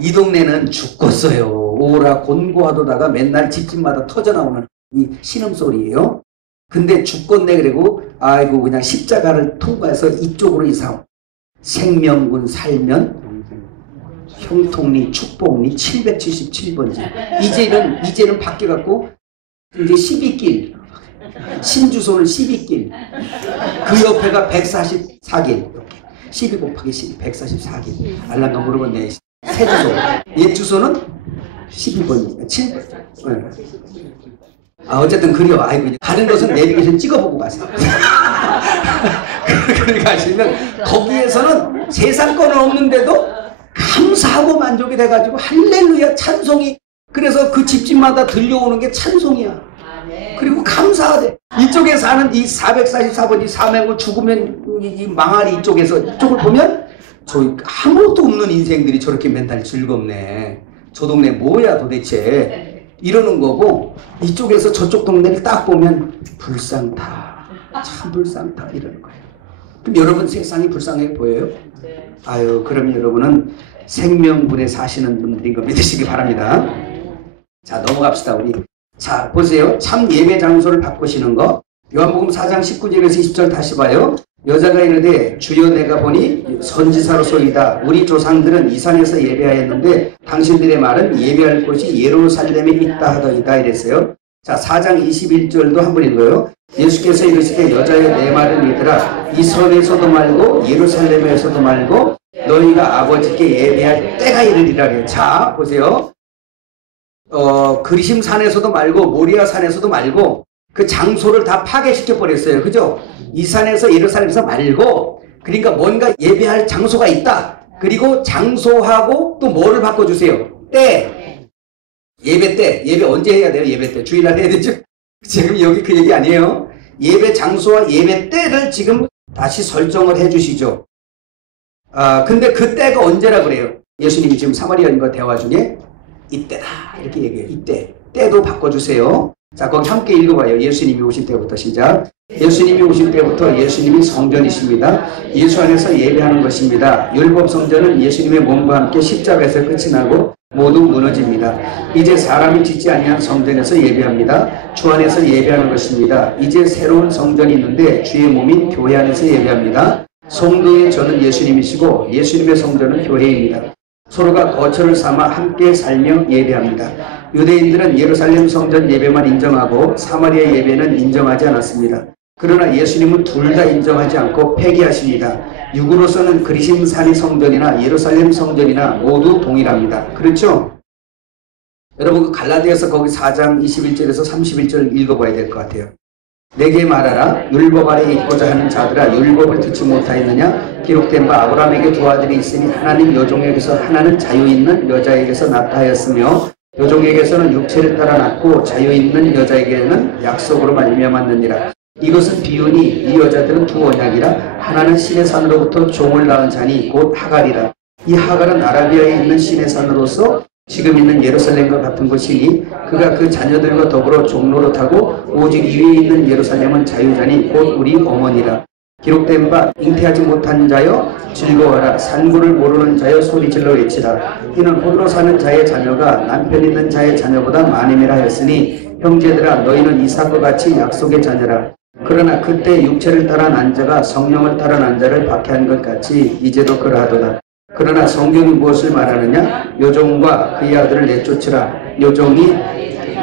이 동네는 죽겠어요. 오라 곤고하도다가 맨날 집집마다 터져나오는 이 신음소리예요. 근데 죽겠네 그리고 아이고 그냥 십자가를 통과해서 이쪽으로 이사. 생명군 살면 형통리 축복리 777번지. 이제는 바뀌어갖고 이제 12길 신주소는 12길. 그 옆에가 144길. 12 곱하기 12, 144길. 알란가 모르겠네. 새 주소. 옛 주소는 12번, 7번. 아, 어쨌든 그려. 아이고, 가는 것은 내비게이션 찍어보고 가세요. 그걸 가시면 거기에서는 세상 거는 없는데도 감사하고 만족이 돼가지고 할렐루야 찬송이. 그래서 그 집집마다 들려오는 게 찬송이야. 그리고 감사하대. 이쪽에 사는 이 444번이 사명을 죽으면 이 망아리 이쪽을 보면 저 아무것도 없는 인생들이 저렇게 맨날 즐겁네. 저 동네 뭐야 도대체. 이러는 거고, 이쪽에서 저쪽 동네를 딱 보면 불쌍타. 참 불쌍타. 이러는 거예요. 그럼 여러분 세상이 불쌍해 보여요? 아유, 그럼 여러분은 생명군에 사시는 분들인 거 믿으시기 바랍니다. 자, 넘어갑시다, 우리. 자, 보세요. 참 예배 장소를 바꾸시는 거. 요한복음 4장 19절에서 20절 다시 봐요. 여자가 이르되 주여 내가 보니 선지자로소이다. 우리 조상들은 이 산에서 예배하였는데 당신들의 말은 예배할 곳이 예루살렘에 있다 하더이다 이랬어요. 자, 4장 21절도 한번 읽어요. 예수께서 이르시되 여자여 내 말을 믿으라. 이 선에서도 말고 예루살렘에서도 말고 너희가 아버지께 예배할 때가 이르리라 그래요. 자, 보세요. 그리심 산에서도 말고 모리아 산에서도 말고 그 장소를 다 파괴시켜 버렸어요. 그죠? 이 산에서 예루살렘에서 말고, 그러니까 뭔가 예배할 장소가 있다. 그리고 장소하고 또 뭐를 바꿔주세요? 때. 예배 때. 예배 언제 해야 돼요? 예배 때. 주일날 해야 되죠? 지금 여기 그 얘기 아니에요. 예배 장소와 예배 때를 지금 다시 설정을 해 주시죠. 근데 그 때가 언제라 그래요? 예수님이 지금 사마리아인과 대화 중에 이때다 이렇게 얘기해요. 이때. 때도 바꿔주세요. 자, 거기 함께 읽어봐요. 예수님이 오실 때부터 시작. 예수님이 오실 때부터 예수님이 성전이십니다. 예수 안에서 예배하는 것입니다. 율법 성전은 예수님의 몸과 함께 십자가에서 끝이 나고 모두 무너집니다. 이제 사람이 짓지 아니한 성전에서 예배합니다. 주 안에서 예배하는 것입니다. 이제 새로운 성전이 있는데 주의 몸인 교회 안에서 예배합니다. 성도의 저는 예수님이시고 예수님의 성전은 교회입니다. 서로가 거처를 삼아 함께 살며 예배합니다. 유대인들은 예루살렘 성전 예배만 인정하고 사마리아 예배는 인정하지 않았습니다. 그러나 예수님은 둘 다 인정하지 않고 폐기하십니다. 육으로서는 그리심산의 성전이나 예루살렘 성전이나 모두 동일합니다. 그렇죠? 여러분 그 갈라디아서 거기 4장 21절에서 31절 읽어봐야 될 것 같아요. 내게 말하라. 율법 아래 있고자 하는 자들아 율법을 듣지 못하였느냐? 기록된 바 아브라함에게 두 아들이 있으니 하나는 여종에게서 하나는 자유있는 여자에게서 낳다 하였으며 여종에게서는 육체를 따라 낳고 자유있는 여자에게는 약속으로 말미암았느니라. 이것은 비유니 이 여자들은 두 언약이라. 하나는 신의 산으로부터 종을 낳은 자니 곧 하갈이라. 이 하갈은 아라비아에 있는 신의 산으로서 지금 있는 예루살렘과 같은 곳이니 그가 그 자녀들과 더불어 종로로 타고 오직 위에 있는 예루살렘은 자유자니 곧 우리 어머니라. 기록된 바 잉태하지 못한 자여 즐거워라. 산고를 모르는 자여 소리질러 외치라. 이는 홀로 사는 자의 자녀가 남편 있는 자의 자녀보다 많음이라 했으니 형제들아 너희는 이삭과 같이 약속의 자녀라. 그러나 그때 육체를 따라 난 자가 성령을 따라 난 자를 박해한 것 같이 이제도 그러하도다. 그러나 성경이 무엇을 말하느냐? 여종과 그의 아들을 내쫓으라. 여종이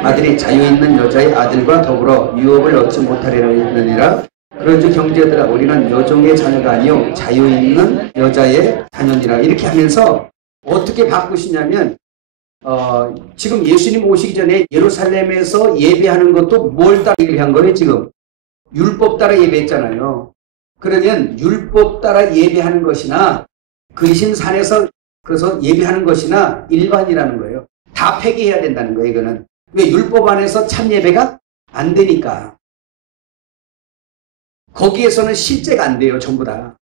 아들이 자유있는 여자의 아들과 더불어 유업을 얻지 못하리라. 그런즉 형제들아 우리는 여종의 자녀가 아니요 자유있는 여자의 자녀니라. 이렇게 하면서 어떻게 바꾸시냐면 지금 예수님 오시기 전에 예루살렘에서 예배하는 것도 뭘 따라 예배한 거래? 지금 율법 따라 예배했잖아요. 그러면 율법 따라 예배하는 것이나 그리심 산에서 그래서 예배하는 것이나 일반이라는 거예요. 다 폐기해야 된다는 거예요. 이거는 왜? 율법 안에서 참 예배가 안 되니까. 거기에서는 실제가 안 돼요. 전부 다.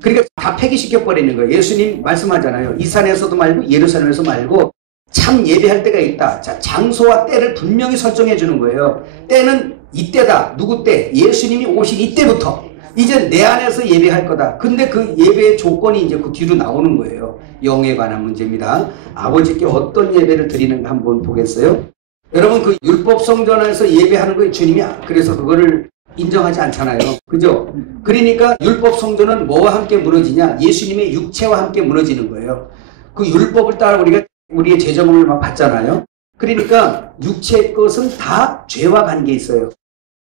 그러니까 다 폐기시켜버리는 거예요. 예수님 말씀하잖아요. 이 산에서도 말고 예루살렘에서 말고 참 예배할 때가 있다. 자, 장소와 때를 분명히 설정해 주는 거예요. 때는 이때다. 누구 때? 예수님이 오신 이때부터. 이제 내 안에서 예배할 거다. 근데 그 예배의 조건이 이제 그 뒤로 나오는 거예요. 영에 관한 문제입니다. 아버지께 어떤 예배를 드리는가 한번 보겠어요? 여러분 그 율법 성전 안에서 예배하는 거에 주님이 그래서 그거를 인정하지 않잖아요. 그죠? 그러니까 율법 성전은 뭐와 함께 무너지냐? 예수님의 육체와 함께 무너지는 거예요. 그 율법을 따라 우리가 우리의 재정을 막 받잖아요. 그러니까 육체의 것은 다 죄와 관계 있어요.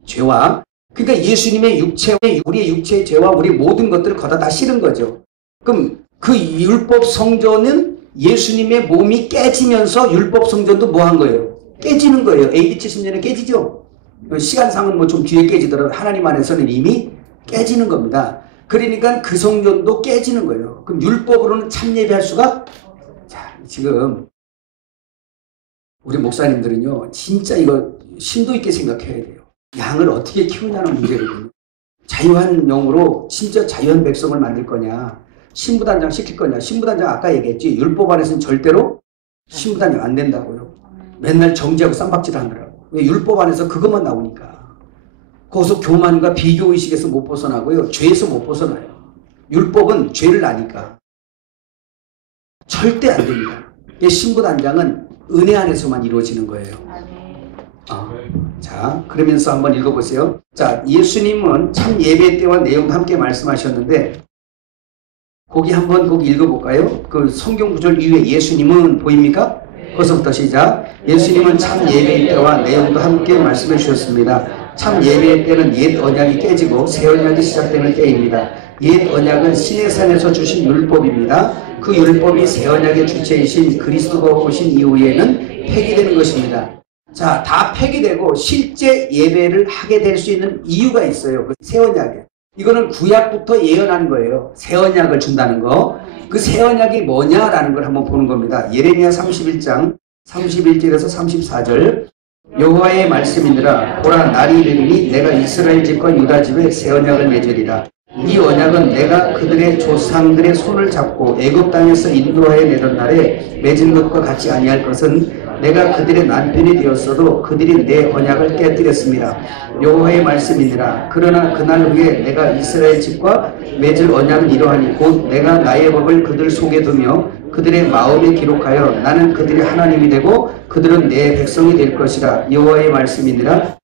죄와. 그러니까 예수님의 육체, 우리의 육체의 죄와 우리 모든 것들을 거다 다 실은 거죠. 그럼 그 율법 성전은 예수님의 몸이 깨지면서 율법 성전도 뭐 한 거예요? 깨지는 거예요. AD 70년에 깨지죠. 시간상은 뭐 좀 뒤에 깨지더라도 하나님 안에서는 이미 깨지는 겁니다. 그러니까 그 성전도 깨지는 거예요. 그럼 율법으로는 참 예배할 수가? 자, 지금 우리 목사님들은요, 진짜 이거 심도 있게 생각해야 돼요. 양을 어떻게 키우냐는 문제거든요. 자유한 영으로 진짜 자유한 백성을 만들 거냐, 신부단장 시킬 거냐. 신부단장 아까 얘기했지, 율법 안에서는 절대로 신부단장 안 된다고요. 맨날 정죄하고 쌈박질 하느라고. 왜? 율법 안에서 그것만 나오니까. 거기서 교만과 비교의식에서 못 벗어나고요, 죄에서 못 벗어나요. 율법은 죄를 아니까 절대 안 됩니다. 신부단장은 은혜 안에서만 이루어지는 거예요. 자, 그러면서 한번 읽어보세요. 자, 예수님은 참 예배 때와 내용도 함께 말씀하셨는데, 거기 읽어볼까요? 그 성경 구절 이후에 예수님은 보입니까? 거기서부터 시작. 예수님은 참 예배 때와 내용도 함께 말씀해 주셨습니다. 참 예배 때는 옛 언약이 깨지고 새 언약이 시작되는 때입니다. 옛 언약은 시내산에서 주신 율법입니다. 그 율법이 새 언약의 주체이신 그리스도가 오신 이후에는 폐기되는 것입니다. 자, 다 폐기되고 실제 예배를 하게 될 수 있는 이유가 있어요. 그 새 언약에. 이거는 구약부터 예언한 거예요. 새 언약을 준다는 거. 그 새 언약이 뭐냐라는 걸 한번 보는 겁니다. 예레미야 31장 31절에서 34절. 여호와의 말씀이니라. 보라, 날이 이르리니 내가 이스라엘 집과 유다 집에 새 언약을 맺으리라. 이 언약은 내가 그들의 조상들의 손을 잡고 애굽 땅에서 인도하여 내던 날에 맺은 것과 같이 아니할 것은 내가 그들의 남편이 되었어도 그들이 내 언약을 깨뜨렸습니다. 여호와의 말씀이니라. 그러나 그날 후에 내가 이스라엘 집과 맺을 언약은 이러하니 곧 내가 나의 법을 그들 속에 두며 그들의 마음에 기록하여 나는 그들의 하나님이 되고 그들은 내 백성이 될 것이라. 여호와의 말씀이니라.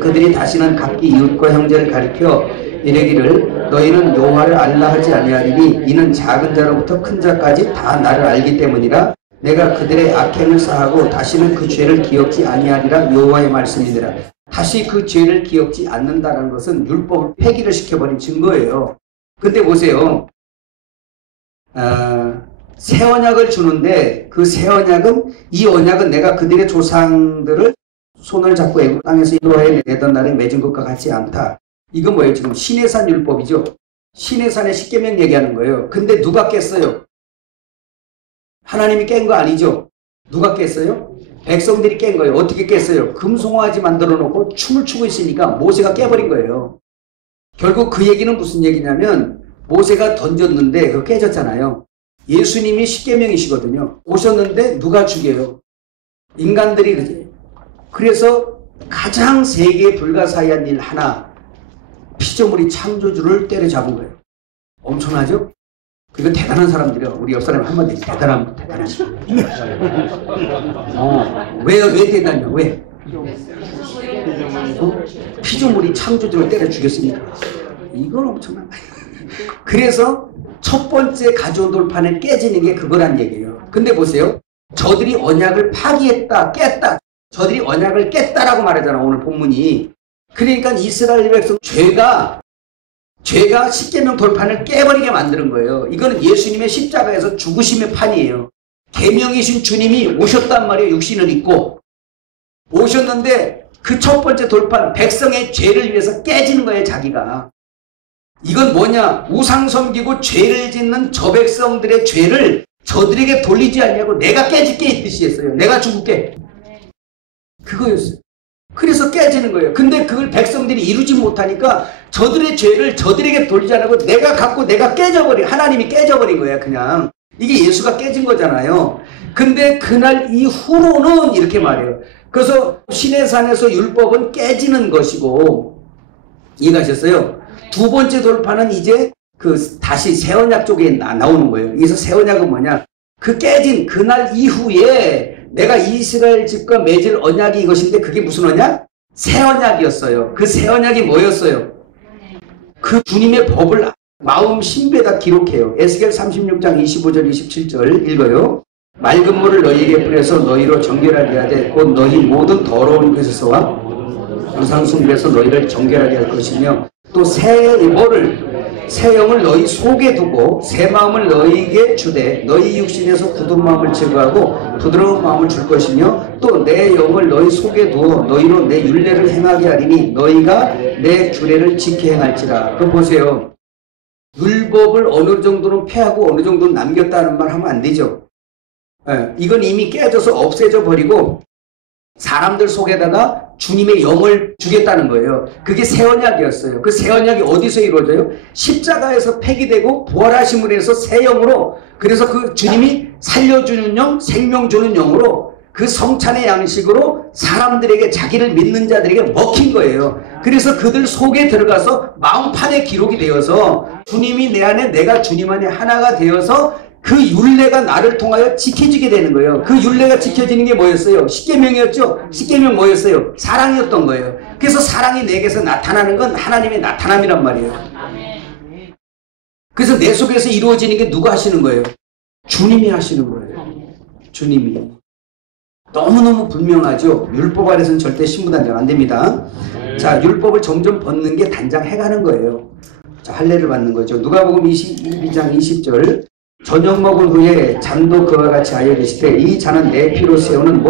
그들이 다시는 각기 이웃과 형제를 가리켜 이르기를 너희는 여호와를 알라 하지 아니하리니 이는 작은 자로부터 큰 자까지 다 나를 알기 때문이라. 내가 그들의 악행을 사하고 다시는 그 죄를 기억지 아니하리라. 여호와의 말씀이니라. 다시 그 죄를 기억지 않는다는 것은 율법을 폐기를 시켜버린 증거예요. 근데 보세요. 새 언약을 주는데 그 새 언약은, 이 언약은 내가 그들의 조상들을 손을 잡고 애굽 땅에서 인도하여 내던 날에 맺은 것과 같지 않다. 이건 뭐예요? 지금 시내산 율법이죠. 시내산의 십계명 얘기하는 거예요. 근데 누가 깼어요? 하나님이 깬 거 아니죠? 누가 깼어요? 백성들이 깬 거예요. 어떻게 깼어요? 금송아지 만들어 놓고 춤을 추고 있으니까 모세가 깨버린 거예요. 결국 그 얘기는 무슨 얘기냐면, 모세가 던졌는데 그거 깨졌잖아요. 예수님이 십계명이시거든요. 오셨는데 누가 죽여요? 인간들이. 그지? 그래서 가장 세계 불가사의한 일 하나, 피조물이 창조주를 때려잡은 거예요. 엄청나죠? 그거 대단한 사람들이요. 우리 옆 사람이 한마디 대단한. 왜 대단해요? 왜? 피조물이 창조주를 때려 죽였으니까. 이건 엄청난 거예요. 그래서 첫 번째 가져온 돌판을 깨지는 게 그거란 얘기예요. 근데 보세요. 저들이 언약을 파기했다, 깼다. 저들이 언약을 깼다라고 말하잖아, 오늘 본문이. 그러니까 이스라엘 백성 죄가 십계명 돌판을 깨버리게 만드는 거예요. 이거는 예수님의 십자가에서 죽으심의 판이에요. 계명이신 주님이 오셨단 말이에요. 육신을 입고 오셨는데 그 첫 번째 돌판, 백성의 죄를 위해서 깨지는 거예요. 자기가. 이건 뭐냐? 우상 섬기고 죄를 짓는 저 백성들의 죄를 저들에게 돌리지 않냐고, 내가 깨질게 이 뜻이었어요. 내가 죽을게. 그거였어요. 그래서 깨지는 거예요. 근데 그걸 백성들이 이루지 못하니까 저들의 죄를 저들에게 돌리지 않고 내가 갖고 내가 깨져버린, 하나님이 깨져버린 거야. 그냥 이게 예수가 깨진 거잖아요. 근데 그날 이후로는 이렇게 말해요. 그래서 시내산에서 율법은 깨지는 것이고, 이해가셨어요? 두 번째 돌파는 이제 다시 새 언약 쪽에 나오는 거예요. 그래서 새 언약은 뭐냐? 그 깨진 그날 이후에 내가 이스라엘 집과 맺을 언약이 이것인데, 그게 무슨 언약? 새 언약이었어요. 그 새 언약이 뭐였어요? 그 주님의 법을 마음 신배에다 기록해요. 에스겔 36장 25절 27절 읽어요. 맑은 물을 너희에게 뿌려서 너희로 정결하게 하되 곧 너희 모든 더러운 것에서와 우상숭배에서 너희를 정결하게 할 것이며 또 새 영을 너희 속에 두고 새 마음을 너희에게 주되 너희 육신에서 굳은 마음을 제거하고 부드러운 마음을 줄 것이며 또 내 영을 너희 속에 두어 너희로 내 율례를 행하게 하리니 너희가 내 규례를 지켜 행할지라. 그럼 보세요. 율법을 어느 정도는 폐하고 어느 정도는 남겼다는 말 하면 안 되죠. 이건 이미 깨져서 없애져 버리고 사람들 속에다가 주님의 영을 주겠다는 거예요. 그게 새 언약이었어요. 그 새 언약이 어디서 이루어져요? 십자가에서 폐기되고 부활하심으로 해서 새 영으로, 그래서 그 주님이 살려주는 영, 생명 주는 영으로 그 성찬의 양식으로 사람들에게, 자기를 믿는 자들에게 먹힌 거예요. 그래서 그들 속에 들어가서 마음판에 기록이 되어서 주님이 내 안에, 내가 주님 안에 하나가 되어서 그 율례가 나를 통하여 지켜지게 되는 거예요. 그 율례가 지켜지는 게 뭐였어요? 십계명이었죠. 십계명 뭐였어요? 사랑이었던 거예요. 그래서 사랑이 내게서 나타나는 건 하나님의 나타남이란 말이에요. 그래서 내 속에서 이루어지는 게 누가 하시는 거예요? 주님이 하시는 거예요. 주님이. 너무너무 분명하죠. 율법 아래서는 절대 신부단장 안 됩니다. 자, 율법을 점점 벗는 게 단장해가는 거예요. 자, 할례를 받는 거죠. 누가복음 22장 20절. 저녁 먹은 후에 잔도 그와 같이 하여 이르시되 이 잔은 내 피로 세우는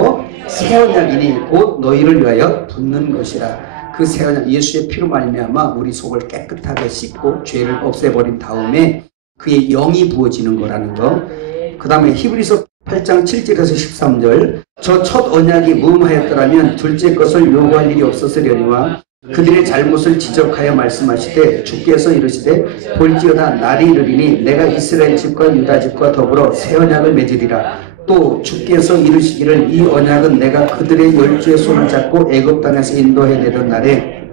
새 언약이니 곧 너희를 위하여 붓는 것이라. 그 새 언약, 예수의 피로 말미암아 우리 속을 깨끗하게 씻고 죄를 없애버린 다음에 그의 영이 부어지는 거라는 거. 그 다음에 히브리서 8장 7절에서 13절. 저 첫 언약이 무음하였더라면 둘째 것을 요구할 일이 없었으려니와 그들의 잘못을 지적하여 말씀하시되 주께서 이르시되 볼지어다 날이 이르리니 내가 이스라엘 집과 유다 집과 더불어 새 언약을 맺으리라. 또 주께서 이르시기를 이 언약은 내가 그들의 열주의 손을 잡고 애굽 땅에서 인도해내던 날에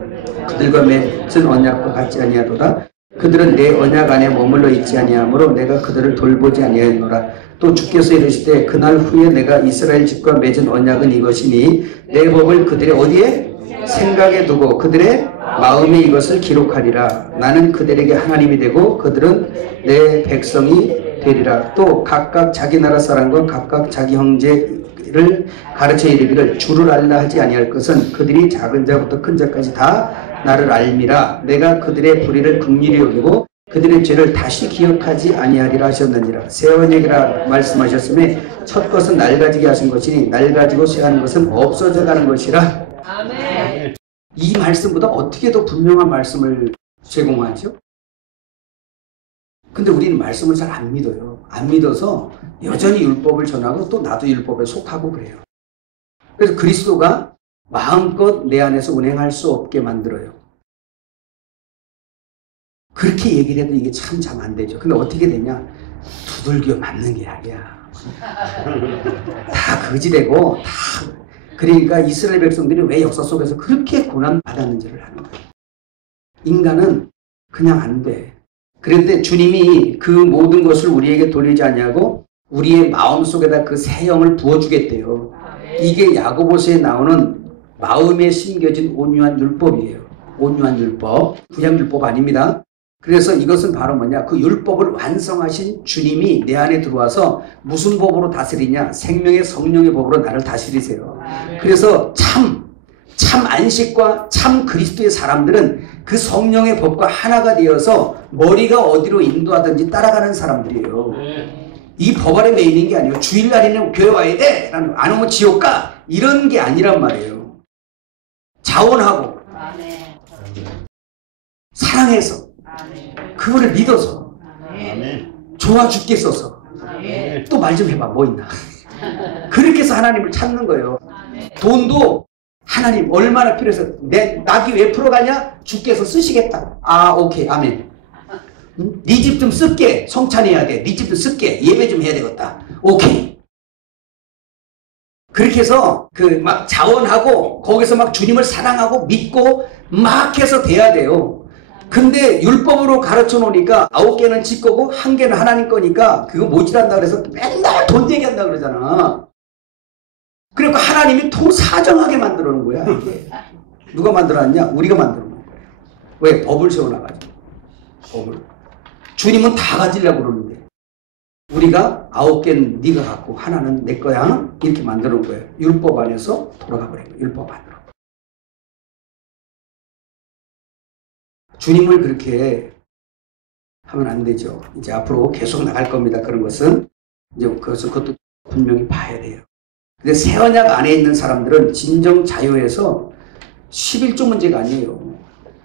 그들과 맺은 언약과 같지 아니하도다. 그들은 내 언약 안에 머물러 있지 아니하므로 내가 그들을 돌보지 아니하였노라. 또 주께서 이르시되 그날 후에 내가 이스라엘 집과 맺은 언약은 이것이니 내 법을 그들의 어디에? 생각에 두고 그들의 마음에 이것을 기록하리라. 나는 그들에게 하나님이 되고 그들은 내 백성이 되리라. 또 각각 자기 나라 사람과 각각 자기 형제를 가르쳐 이르기를 주를 알라 하지 아니할 것은 그들이 작은 자부터 큰 자까지 다 나를 알미라. 내가 그들의 불의를 긍휼히 여기고 그들의 죄를 다시 기억하지 아니하리라 하셨느니라. 새 언약이라 말씀하셨음에 첫 것은 낡아지게 하신 것이니 낡아지고 쇠하는 것은 없어져 가는 것이라. 아멘. 이 말씀보다 어떻게 더 분명한 말씀을 제공하죠? 근데 우리는 말씀을 잘 안 믿어요. 안 믿어서 여전히 율법을 전하고 또 나도 율법에 속하고 그래요. 그래서 그리스도가 마음껏 내 안에서 운행할 수 없게 만들어요. 그렇게 얘기를 해도 이게 참 안 되죠. 근데 어떻게 되냐? 두들겨 맞는 게 아니야. 다 거지되고 다. 그러니까 이스라엘 백성들이 왜 역사 속에서 그렇게 고난받았는지를 하는 거예요. 인간은 그냥 안 돼. 그런데 주님이 그 모든 것을 우리에게 돌리지 않냐고 우리의 마음속에다 그 새 영을 부어주겠대요. 이게 야고보서에 나오는 마음에 심겨진 온유한 율법이에요. 온유한 율법. 구약 율법 아닙니다. 그래서 이것은 바로 뭐냐? 그 율법을 완성하신 주님이 내 안에 들어와서 무슨 법으로 다스리냐? 생명의 성령의 법으로 나를 다스리세요. 그래서 참 안식과 참 그리스도의 사람들은 그 성령의 법과 하나가 되어서 머리가 어디로 인도하든지 따라가는 사람들이에요. 이 법 아래 매이는 게 아니에요. 주일날에는 교회 와야 돼! 안 오면 지옥 가! 이런 게 아니란 말이에요. 자원하고 사랑해서 그거를 믿어서 좋아 죽겠어서 또 말 좀 해봐. 뭐 있나? 그렇게 해서 하나님을 찾는 거예요. 돈도 하나님 얼마나 필요해서 내 낙이 왜 풀어가냐? 주께서 쓰시겠다. 아 오케이 아멘. 네 집 좀 쓸게. 성찬해야 돼. 네 집도 쓸게. 예배 좀 해야 되겠다. 오케이. 그렇게 해서 그 막 자원하고 거기서 막 주님을 사랑하고 믿고 막 해서 돼야 돼요. 근데 율법으로 가르쳐 놓으니까 9개는 지 거고 1개는 하나님 거니까 그거 모질한다 그래서 맨날 돈 얘기한다 그러잖아. 그러니까 하나님이 통사정하게 만들어 놓은 거야. 이게. 누가 만들었냐? 우리가 만들어 놓은 거야. 왜? 법을 세워놔가지고. 법을. 주님은 다 가지려고 그러는데 우리가 9개는 네가 갖고 하나는 내 거야. 이렇게 만들어 놓은 거예요. 율법 안에서 돌아가 버린 거예요. 율법 안으로. 주님을 그렇게 하면 안 되죠. 이제 앞으로 계속 나갈 겁니다. 그런 것은. 이제 그것도 분명히 봐야 돼요. 근데 새 언약 안에 있는 사람들은 진정 자유에서 11조 문제가 아니에요.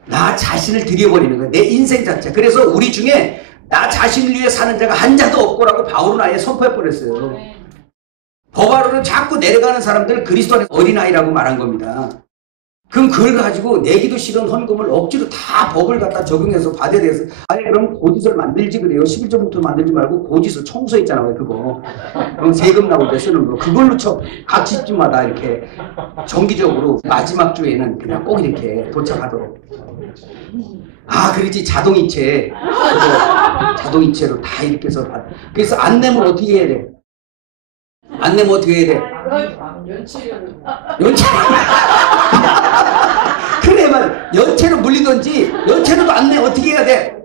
나 자신을 들여버리는 거예요. 내 인생 자체. 그래서 우리 중에 나 자신을 위해 사는 자가 한 자도 없고라고 바울은 아예 선포해버렸어요. 법화로는 자꾸 내려가는 사람들을 그리스도 안에 어린아이라고 말한 겁니다. 그럼 그걸 가지고 내기도 싫은 헌금을 억지로 다 법을 갖다 적용해서 받아야 돼서 아예 그럼 고지서를 만들지 그래요. 11조부터 만들지 말고 고지서 청소 있잖아요. 그거. 그럼 세금 나올 때 쓰는 거. 그걸로 각 집집마다 이렇게 정기적으로 마지막 주에는 그냥 꼭 이렇게 도착하도록. 아, 그렇지. 자동이체. 자동이체로 다 이렇게 해서 그래서 안 내면 어떻게 해야 돼? 안 내면 어떻게 해야 돼? 연체료. 그래만 연체로 물리든지 연체로도 안 내. 어떻게 해야 돼?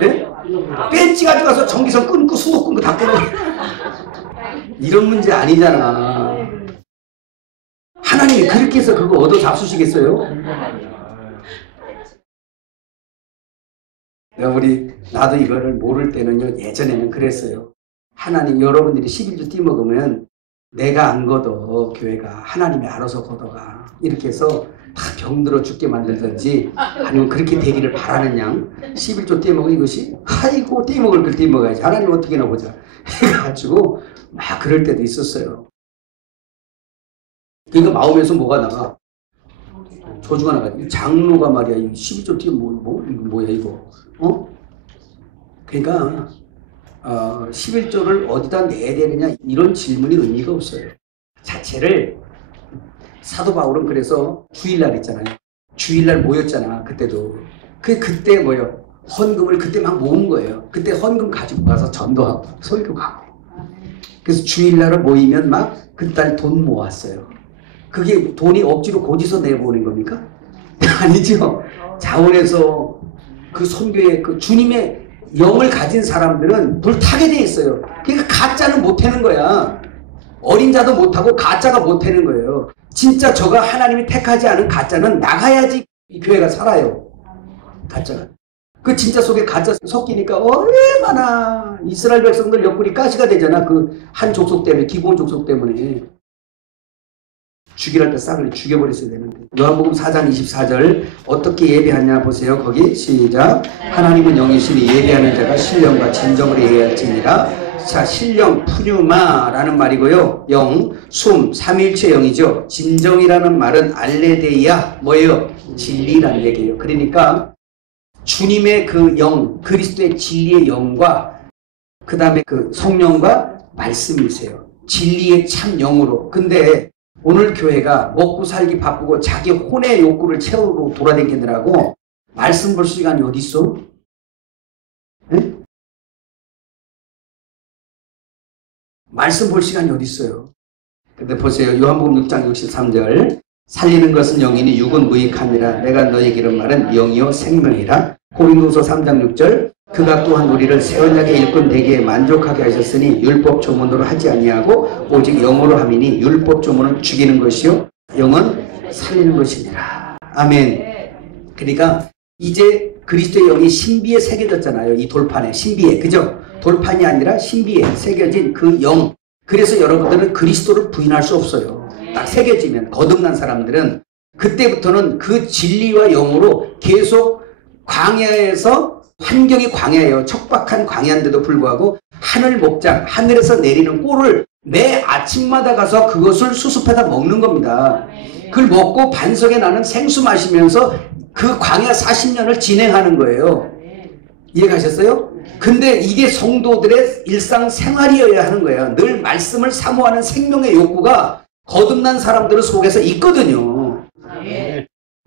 네? 벤치 가져가서 전기선 끊고 수도 끊고 다 끊어. 이런 문제 아니잖아. 하나님이 그렇게 해서 그거 얻어 잡수시겠어요? 나도 이거를 모를 때는요, 예전에는 그랬어요. 하나님, 여러분들이 11조 띠먹으면 내가 안 걷어, 교회가. 하나님이 알아서 걷어가. 이렇게 해서 다 병들어 죽게 만들든지, 아니면 그렇게 되기를 바라는 양. 11조 띠먹은 이것이, 아이고, 띠먹을 걸 띠먹어야지. 하나님 어떻게 나 보자. 해가지고, 막 그럴 때도 있었어요. 그러니까 마음에서 뭐가 나가? 저주가 나가. 장로가 말이야, 이 11조 띠 뭐야, 이거. 그러니까, 11조를 어디다 내야 되느냐 이런 질문이 의미가 없어요. 자체를 사도 바울은 그래서 주일날 있잖아요. 주일날 모였잖아. 그때도. 그때 뭐요? 헌금을 그때 막 모은 거예요. 그때 헌금 가지고 가서 전도하고 설교하고. 그래서 주일날을 모이면 막 그날 돈 모았어요. 그게 돈이 억지로 고지서 내보낸 겁니까? 아니죠. 자원에서 그 선교에 그 주님의 영을 가진 사람들은 불타게 돼 있어요. 그러니까 가짜는 못하는 거야. 어린 자도 못하고 가짜가 못하는 거예요. 진짜 저가 하나님이 택하지 않은 가짜는 나가야지 이 교회가 살아요. 가짜가. 그 진짜 속에 가짜 섞이니까 얼마나 이스라엘 백성들 옆구리 가시가 되잖아. 그 한 족속 때문에, 기본 족속 때문에. 죽이랄 때 싹을 죽여버렸어야 되는데. 요한복음 4장 24절 어떻게 예배하냐 보세요. 거기 시작. 하나님은 영이시니 예배하는 자가 신령과 진정으로 예배할지니라. 자, 신령 푸뉴마라는 말이고요. 영, 숨, 삼일체 영이죠. 진정이라는 말은 알레데이아 뭐예요? 진리라는 얘기예요. 그러니까 주님의 그 영, 그리스도의 진리의 영과 그 다음에 그 성령과 말씀이세요. 진리의 참 영으로. 근데 오늘 교회가 먹고 살기 바쁘고 자기 혼의 욕구를 채우고 돌아다니느라고 말씀 볼 시간이 어디 있어? 네? 말씀 볼 시간이 어디 있어요? 근데 보세요. 요한복음 6장 63절 살리는 것은 영이니 육은 무익함이라 내가 너에게 이른 말은 영이요 생명이라. 고린도서 3장 6절 그가 또한 우리를 새 언약의 일꾼 되기에 만족하게 하셨으니 율법 조문으로 하지 아니하고 오직 영으로 함이니 율법 조문은 죽이는 것이요 영은 살리는 것이니라. 아멘. 그러니까 이제 그리스도의 영이 신비에 새겨졌잖아요. 이 돌판에 신비에. 그죠? 돌판이 아니라 신비에 새겨진 그 영. 그래서 여러분들은 그리스도를 부인할 수 없어요. 딱 새겨지면 거듭난 사람들은 그때부터는 그 진리와 영으로 계속 광야에서 환경이 광야예요. 척박한 광야인데도 불구하고 하늘 목장, 하늘에서 내리는 꿀을 매 아침마다 가서 그것을 수습해다 먹는 겁니다. 그걸 먹고 반석에 나는 생수 마시면서 그 광야 40년을 진행하는 거예요. 이해가셨어요? 근데 이게 성도들의 일상생활이어야 하는 거예요. 늘 말씀을 사모하는 생명의 욕구가 거듭난 사람들 속에서 있거든요.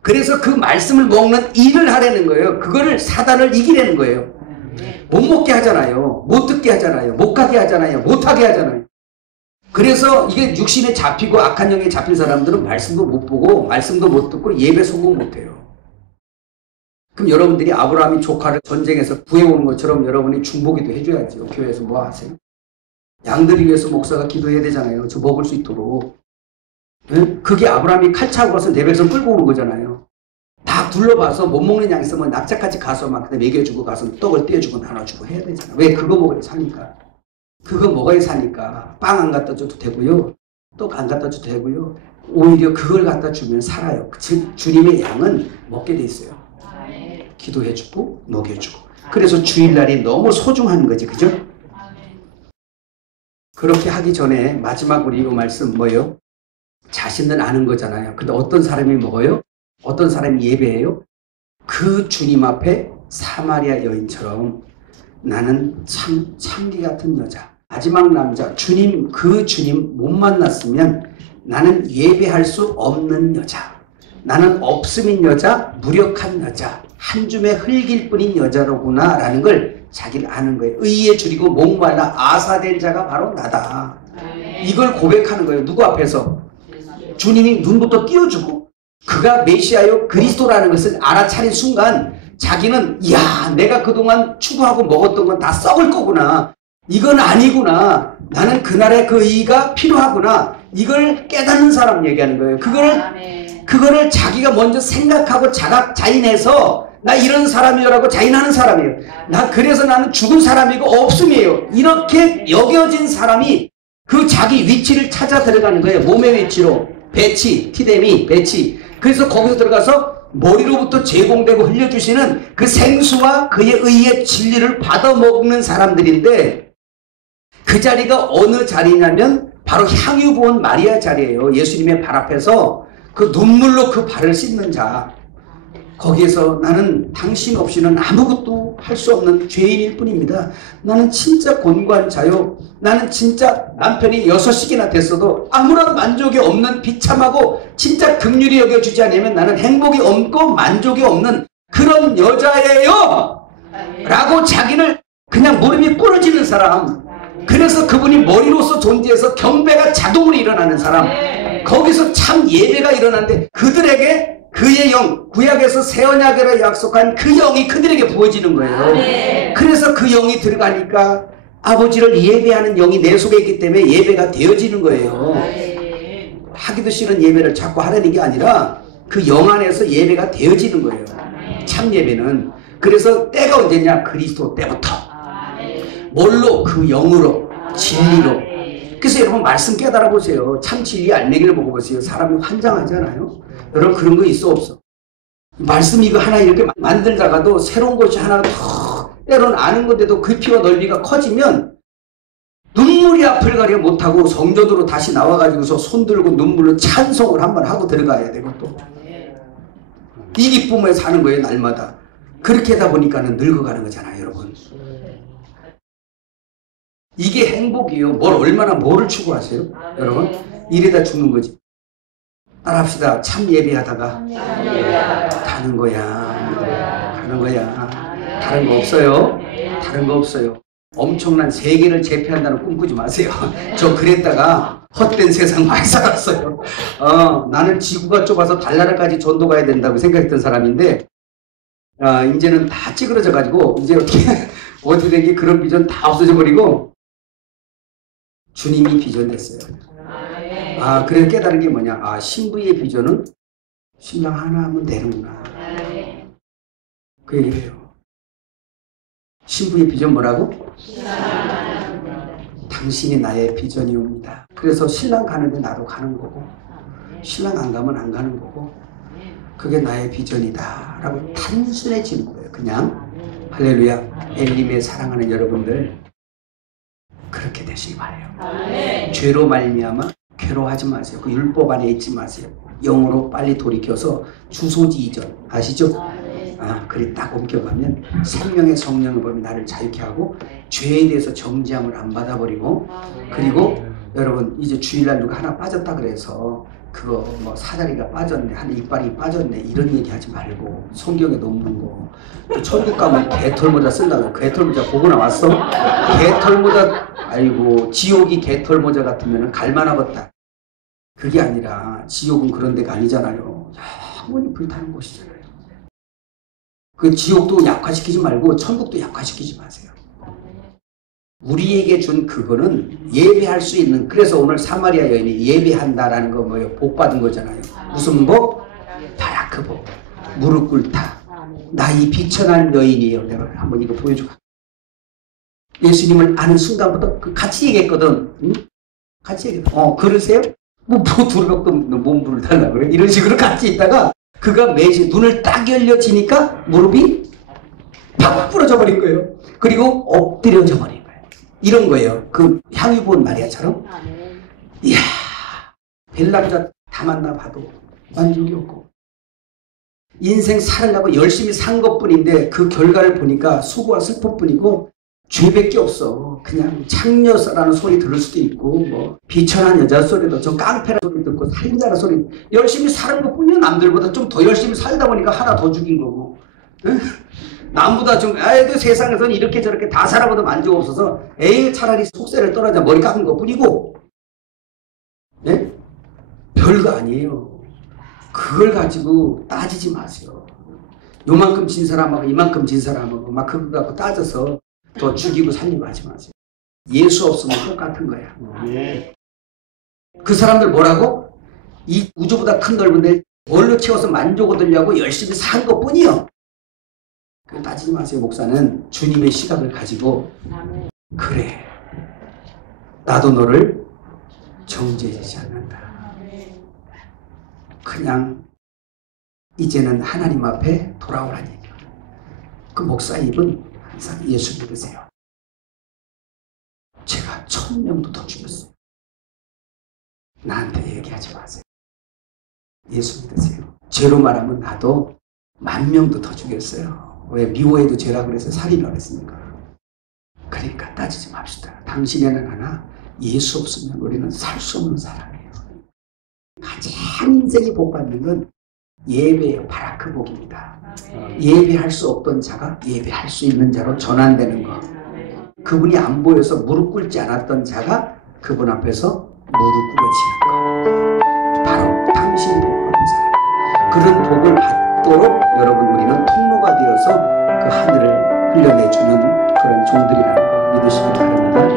그래서 그 말씀을 먹는 일을 하려는 거예요. 그거를 사단을 이기려는 거예요. 못 먹게 하잖아요. 못 듣게 하잖아요. 못 가게 하잖아요. 못 하게 하잖아요. 그래서 이게 육신에 잡히고 악한 영에 잡힌 사람들은 말씀도 못 보고 말씀도 못 듣고 예배 성공 못 해요. 그럼 여러분들이 아브라함이 조카를 전쟁에서 구해오는 것처럼 여러분이 중보기도 해줘야죠. 교회에서 뭐 하세요? 양들이 위해서 목사가 기도해야 되잖아요. 저 먹을 수 있도록. 네? 그게 아브라함이 칼 차고 가서 내 백성 끌고 오는 거잖아요. 다 둘러봐서 못 먹는 양 있으면 납작같이 가서 막 먹여주고 가서 떡을 떼어주고 나눠주고 해야 되잖아. 왜? 그거 먹어야 사니까. 그거 먹어야 사니까. 빵 안 갖다 줘도 되고요. 떡 안 갖다 줘도 되고요. 오히려 그걸 갖다 주면 살아요. 즉 주님의 양은 먹게 돼 있어요. 기도해주고 먹여주고. 그래서 주일날이 너무 소중한 거지. 그죠? 그렇게 하기 전에 마지막 우리 이거 말씀 뭐예요? 자신은 아는 거잖아요. 근데 어떤 사람이 먹어요? 어떤 사람이 예배해요? 그 주님 앞에 사마리아 여인처럼 나는 참 참기 같은 여자, 마지막 남자, 주님, 그 주님 못 만났으면 나는 예배할 수 없는 여자, 나는 없음인 여자, 무력한 여자, 한 줌의 흙일 뿐인 여자로구나 라는 걸 자기를 아는 거예요. 의에 줄이고 목말라 아사된 자가 바로 나다. 이걸 고백하는 거예요. 누구 앞에서? 주님이 눈부터 띄워주고 그가 메시아요 그리스도라는 것을 알아차린 순간 자기는 야 내가 그동안 추구하고 먹었던 건 다 썩을 거구나. 이건 아니구나. 나는 그날의 그 의의가 필요하구나. 이걸 깨닫는 사람 얘기하는 거예요. 그거를 자기가 먼저 생각하고 자인해서 나 이런 사람이라고 자인하는 사람이에요. 그래서 나는 죽은 사람이고 없음이에요. 이렇게 여겨진 사람이 그 자기 위치를 찾아 들어가는 거예요. 몸의 위치로. 배치, 티데미, 배치. 그래서 거기서 들어가서 머리로부터 제공되고 흘려주시는 그 생수와 그의 의의 진리를 받아먹는 사람들인데 그 자리가 어느 자리냐면 바로 향유 부은 마리아 자리예요. 예수님의 발 앞에서 그 눈물로 그 발을 씻는 자. 거기에서 나는 당신 없이는 아무것도 할 수 없는 죄인일 뿐입니다. 나는 진짜 곤고한 자요. 나는 진짜 남편이 6씩이나 됐어도 아무런 만족이 없는 비참하고 진짜 긍휼히 여겨주지 않으면 나는 행복이 없고 만족이 없는 그런 여자예요. 라고 자기를 그냥 무릎이 꿇어지는 사람. 그래서 그분이 머리로서 존재해서 경배가 자동으로 일어나는 사람. 거기서 참 예배가 일어나는데 그들에게 그의 영, 구약에서 새 언약으로 약속한 그 영이 그들에게 부어지는 거예요. 그래서 그 영이 들어가니까 아버지를 예배하는 영이 내 속에 있기 때문에 예배가 되어지는 거예요. 하기도 싫은 예배를 자꾸 하려는 게 아니라 그 영 안에서 예배가 되어지는 거예요. 참 예배는. 그래서 때가 언제냐? 그리스도 때부터. 뭘로? 그 영으로, 진리로. 그래서 여러분 말씀 깨달아 보세요. 참 진리 알맹이를 먹어보세요. 사람이 환장하잖아요. 여러분 그런 거 있어 없어? 말씀 이거 하나 이렇게 만들다가도 새로운 것이 하나 더 때로는 아는 건데도 깊이와 넓이가 커지면 눈물이 앞을 가려 못하고 성전으로 다시 나와가지고서 손들고 눈물로 찬송을 한번 하고 들어가야 되고 또 이 기쁨에 사는 거예요. 날마다. 그렇게 하다 보니까는 늙어가는 거잖아요. 여러분. 이게 행복이에요. 뭐를 추구하세요? 여러분 이래다 죽는 거지. 따라합시다. 참 예배하다가 가는 거야. 가는 거야. 다른 거 없어요. 다른 거 없어요. 엄청난 세계를 제패한다는 꿈꾸지 마세요. 저 그랬다가 헛된 세상 많이 살았어요. 나는 지구가 좁아서 달나라까지 전도 가야 된다고 생각했던 사람인데 이제는 다 찌그러져 가지고 이제 어떻게 된 게 그런 비전 다 없어져 버리고 주님이 비전 됐어요. 그래서 깨달은 게 뭐냐? 신부의 비전은 신랑 하나 하면 되는구나. 그 얘기를 해요. 신부의 비전 뭐라고? 당신이 나의 비전이옵니다. 그래서 신랑 가는데 나도 가는 거고 신랑 안 가면 안 가는 거고 그게 나의 비전이다 라고 단순해지는 거예요. 그냥 할렐루야. 엘림의 사랑하는 여러분들 그렇게 되시기 바라요. 죄로 말미암아 괴로워하지 마세요. 그 율법 안에 있지 마세요. 영으로 빨리 돌이켜서 주소지 이전 아시죠? 그래 딱 옮겨가면 생명의 성령의 법이 나를 자유케 하고 죄에 대해서 정죄함을 안 받아버리고 그리고 여러분 이제 주일날 누가 하나 빠졌다 그래서 그거 뭐 사다리가 빠졌네 한 이빨이 빠졌네 이런 얘기 하지 말고 성경에 없는 거 천국 가면 개털모자 쓴다고 개털모자 보고 나왔어? 개털모자 아이고 지옥이 개털모자 같으면 갈만하겠다. 그게 아니라 지옥은 그런 데가 아니잖아요. 영원히 불타는 곳이잖아요. 그 지옥도 약화시키지 말고 천국도 약화시키지 마세요. 우리에게 준 그거는 예배할 수 있는 그래서 오늘 사마리아 여인이 예배한다라는 거 뭐예요? 복 받은 거잖아요. 무슨 복? 바라크 복. 무릎 꿇다. 나 이 비천한 여인이에요. 내가 한번 이거 보여줄까? 예수님을 아는 순간부터 같이 얘기했거든. 응? 같이 얘기했어. 그러세요? 뭐 두렵고 몸부를 달라 그래. 이런 식으로 같이 있다가 그가 매시 눈을 딱 열려지니까 무릎이 팍 부러져 버린 거예요. 그리고 엎드려져 버린 거예요. 이런 거예요. 그 향유 부은 마리아처럼. 이야, 별 남자 다 만나봐도 만족이 없고 인생 살으려고 열심히 산 것뿐인데 그 결과를 보니까 수고와 슬픔뿐이고 죄밖에 없어. 그냥 창녀라는 소리 들을 수도 있고 뭐 비천한 여자 소리도 좀 깡패라는 소리 듣고 살인자라는 소리 열심히 사는 것뿐이야. 남들보다 좀 더 열심히 살다 보니까 하나 더 죽인 거고 남보다 좀 애도 세상에서는 이렇게 저렇게 다 살아봐도 만족 없어서 에이 차라리 속세를 떨어져 머리 깎은 것뿐이고 예? 별거 아니에요. 그걸 가지고 따지지 마세요. 요만큼 진 사람하고 이만큼 진 사람하고 막 그거 갖고 따져서 더 죽이고 살리고 하지 마세요. 예수 없으면 똑같은 거야. 그 사람들 뭐라고? 이 우주보다 큰 넓은데 뭘로 채워서 만족 얻으려고 열심히 산 것뿐이요. 그거 따지지 마세요. 목사는 주님의 시각을 가지고 그래 나도 너를 정죄하지 않는다. 그냥 이제는 하나님 앞에 돌아오라는 얘기예요. 그 목사 입은 항상 예수 믿으세요. 제가 1000명도 더 죽였어요. 나한테 얘기하지 마세요. 예수 믿으세요. 죄로 말하면 나도 10,000명도 더 죽였어요. 왜 미워해도 죄라 그래서 살인을 했습니까? 그러니까 따지지 맙시다. 당신에는 하나 예수 없으면 우리는 살 수 없는 사람이에요. 가장 인생이 복받는 건 예배예요. 바라크 복입니다. 예배할 수 없던 자가 예배할 수 있는 자로 전환되는 것. 그분이 안 보여서 무릎 꿇지 않았던 자가 그분 앞에서 무릎 꿇어지는 것. 바로 당신이 복받은 사람. 그런 복을 받도록 여러분 우리는 통로가 되어서 그 하늘을 흘려내주는 그런 종들이라는 거 믿으시기 바랍니다.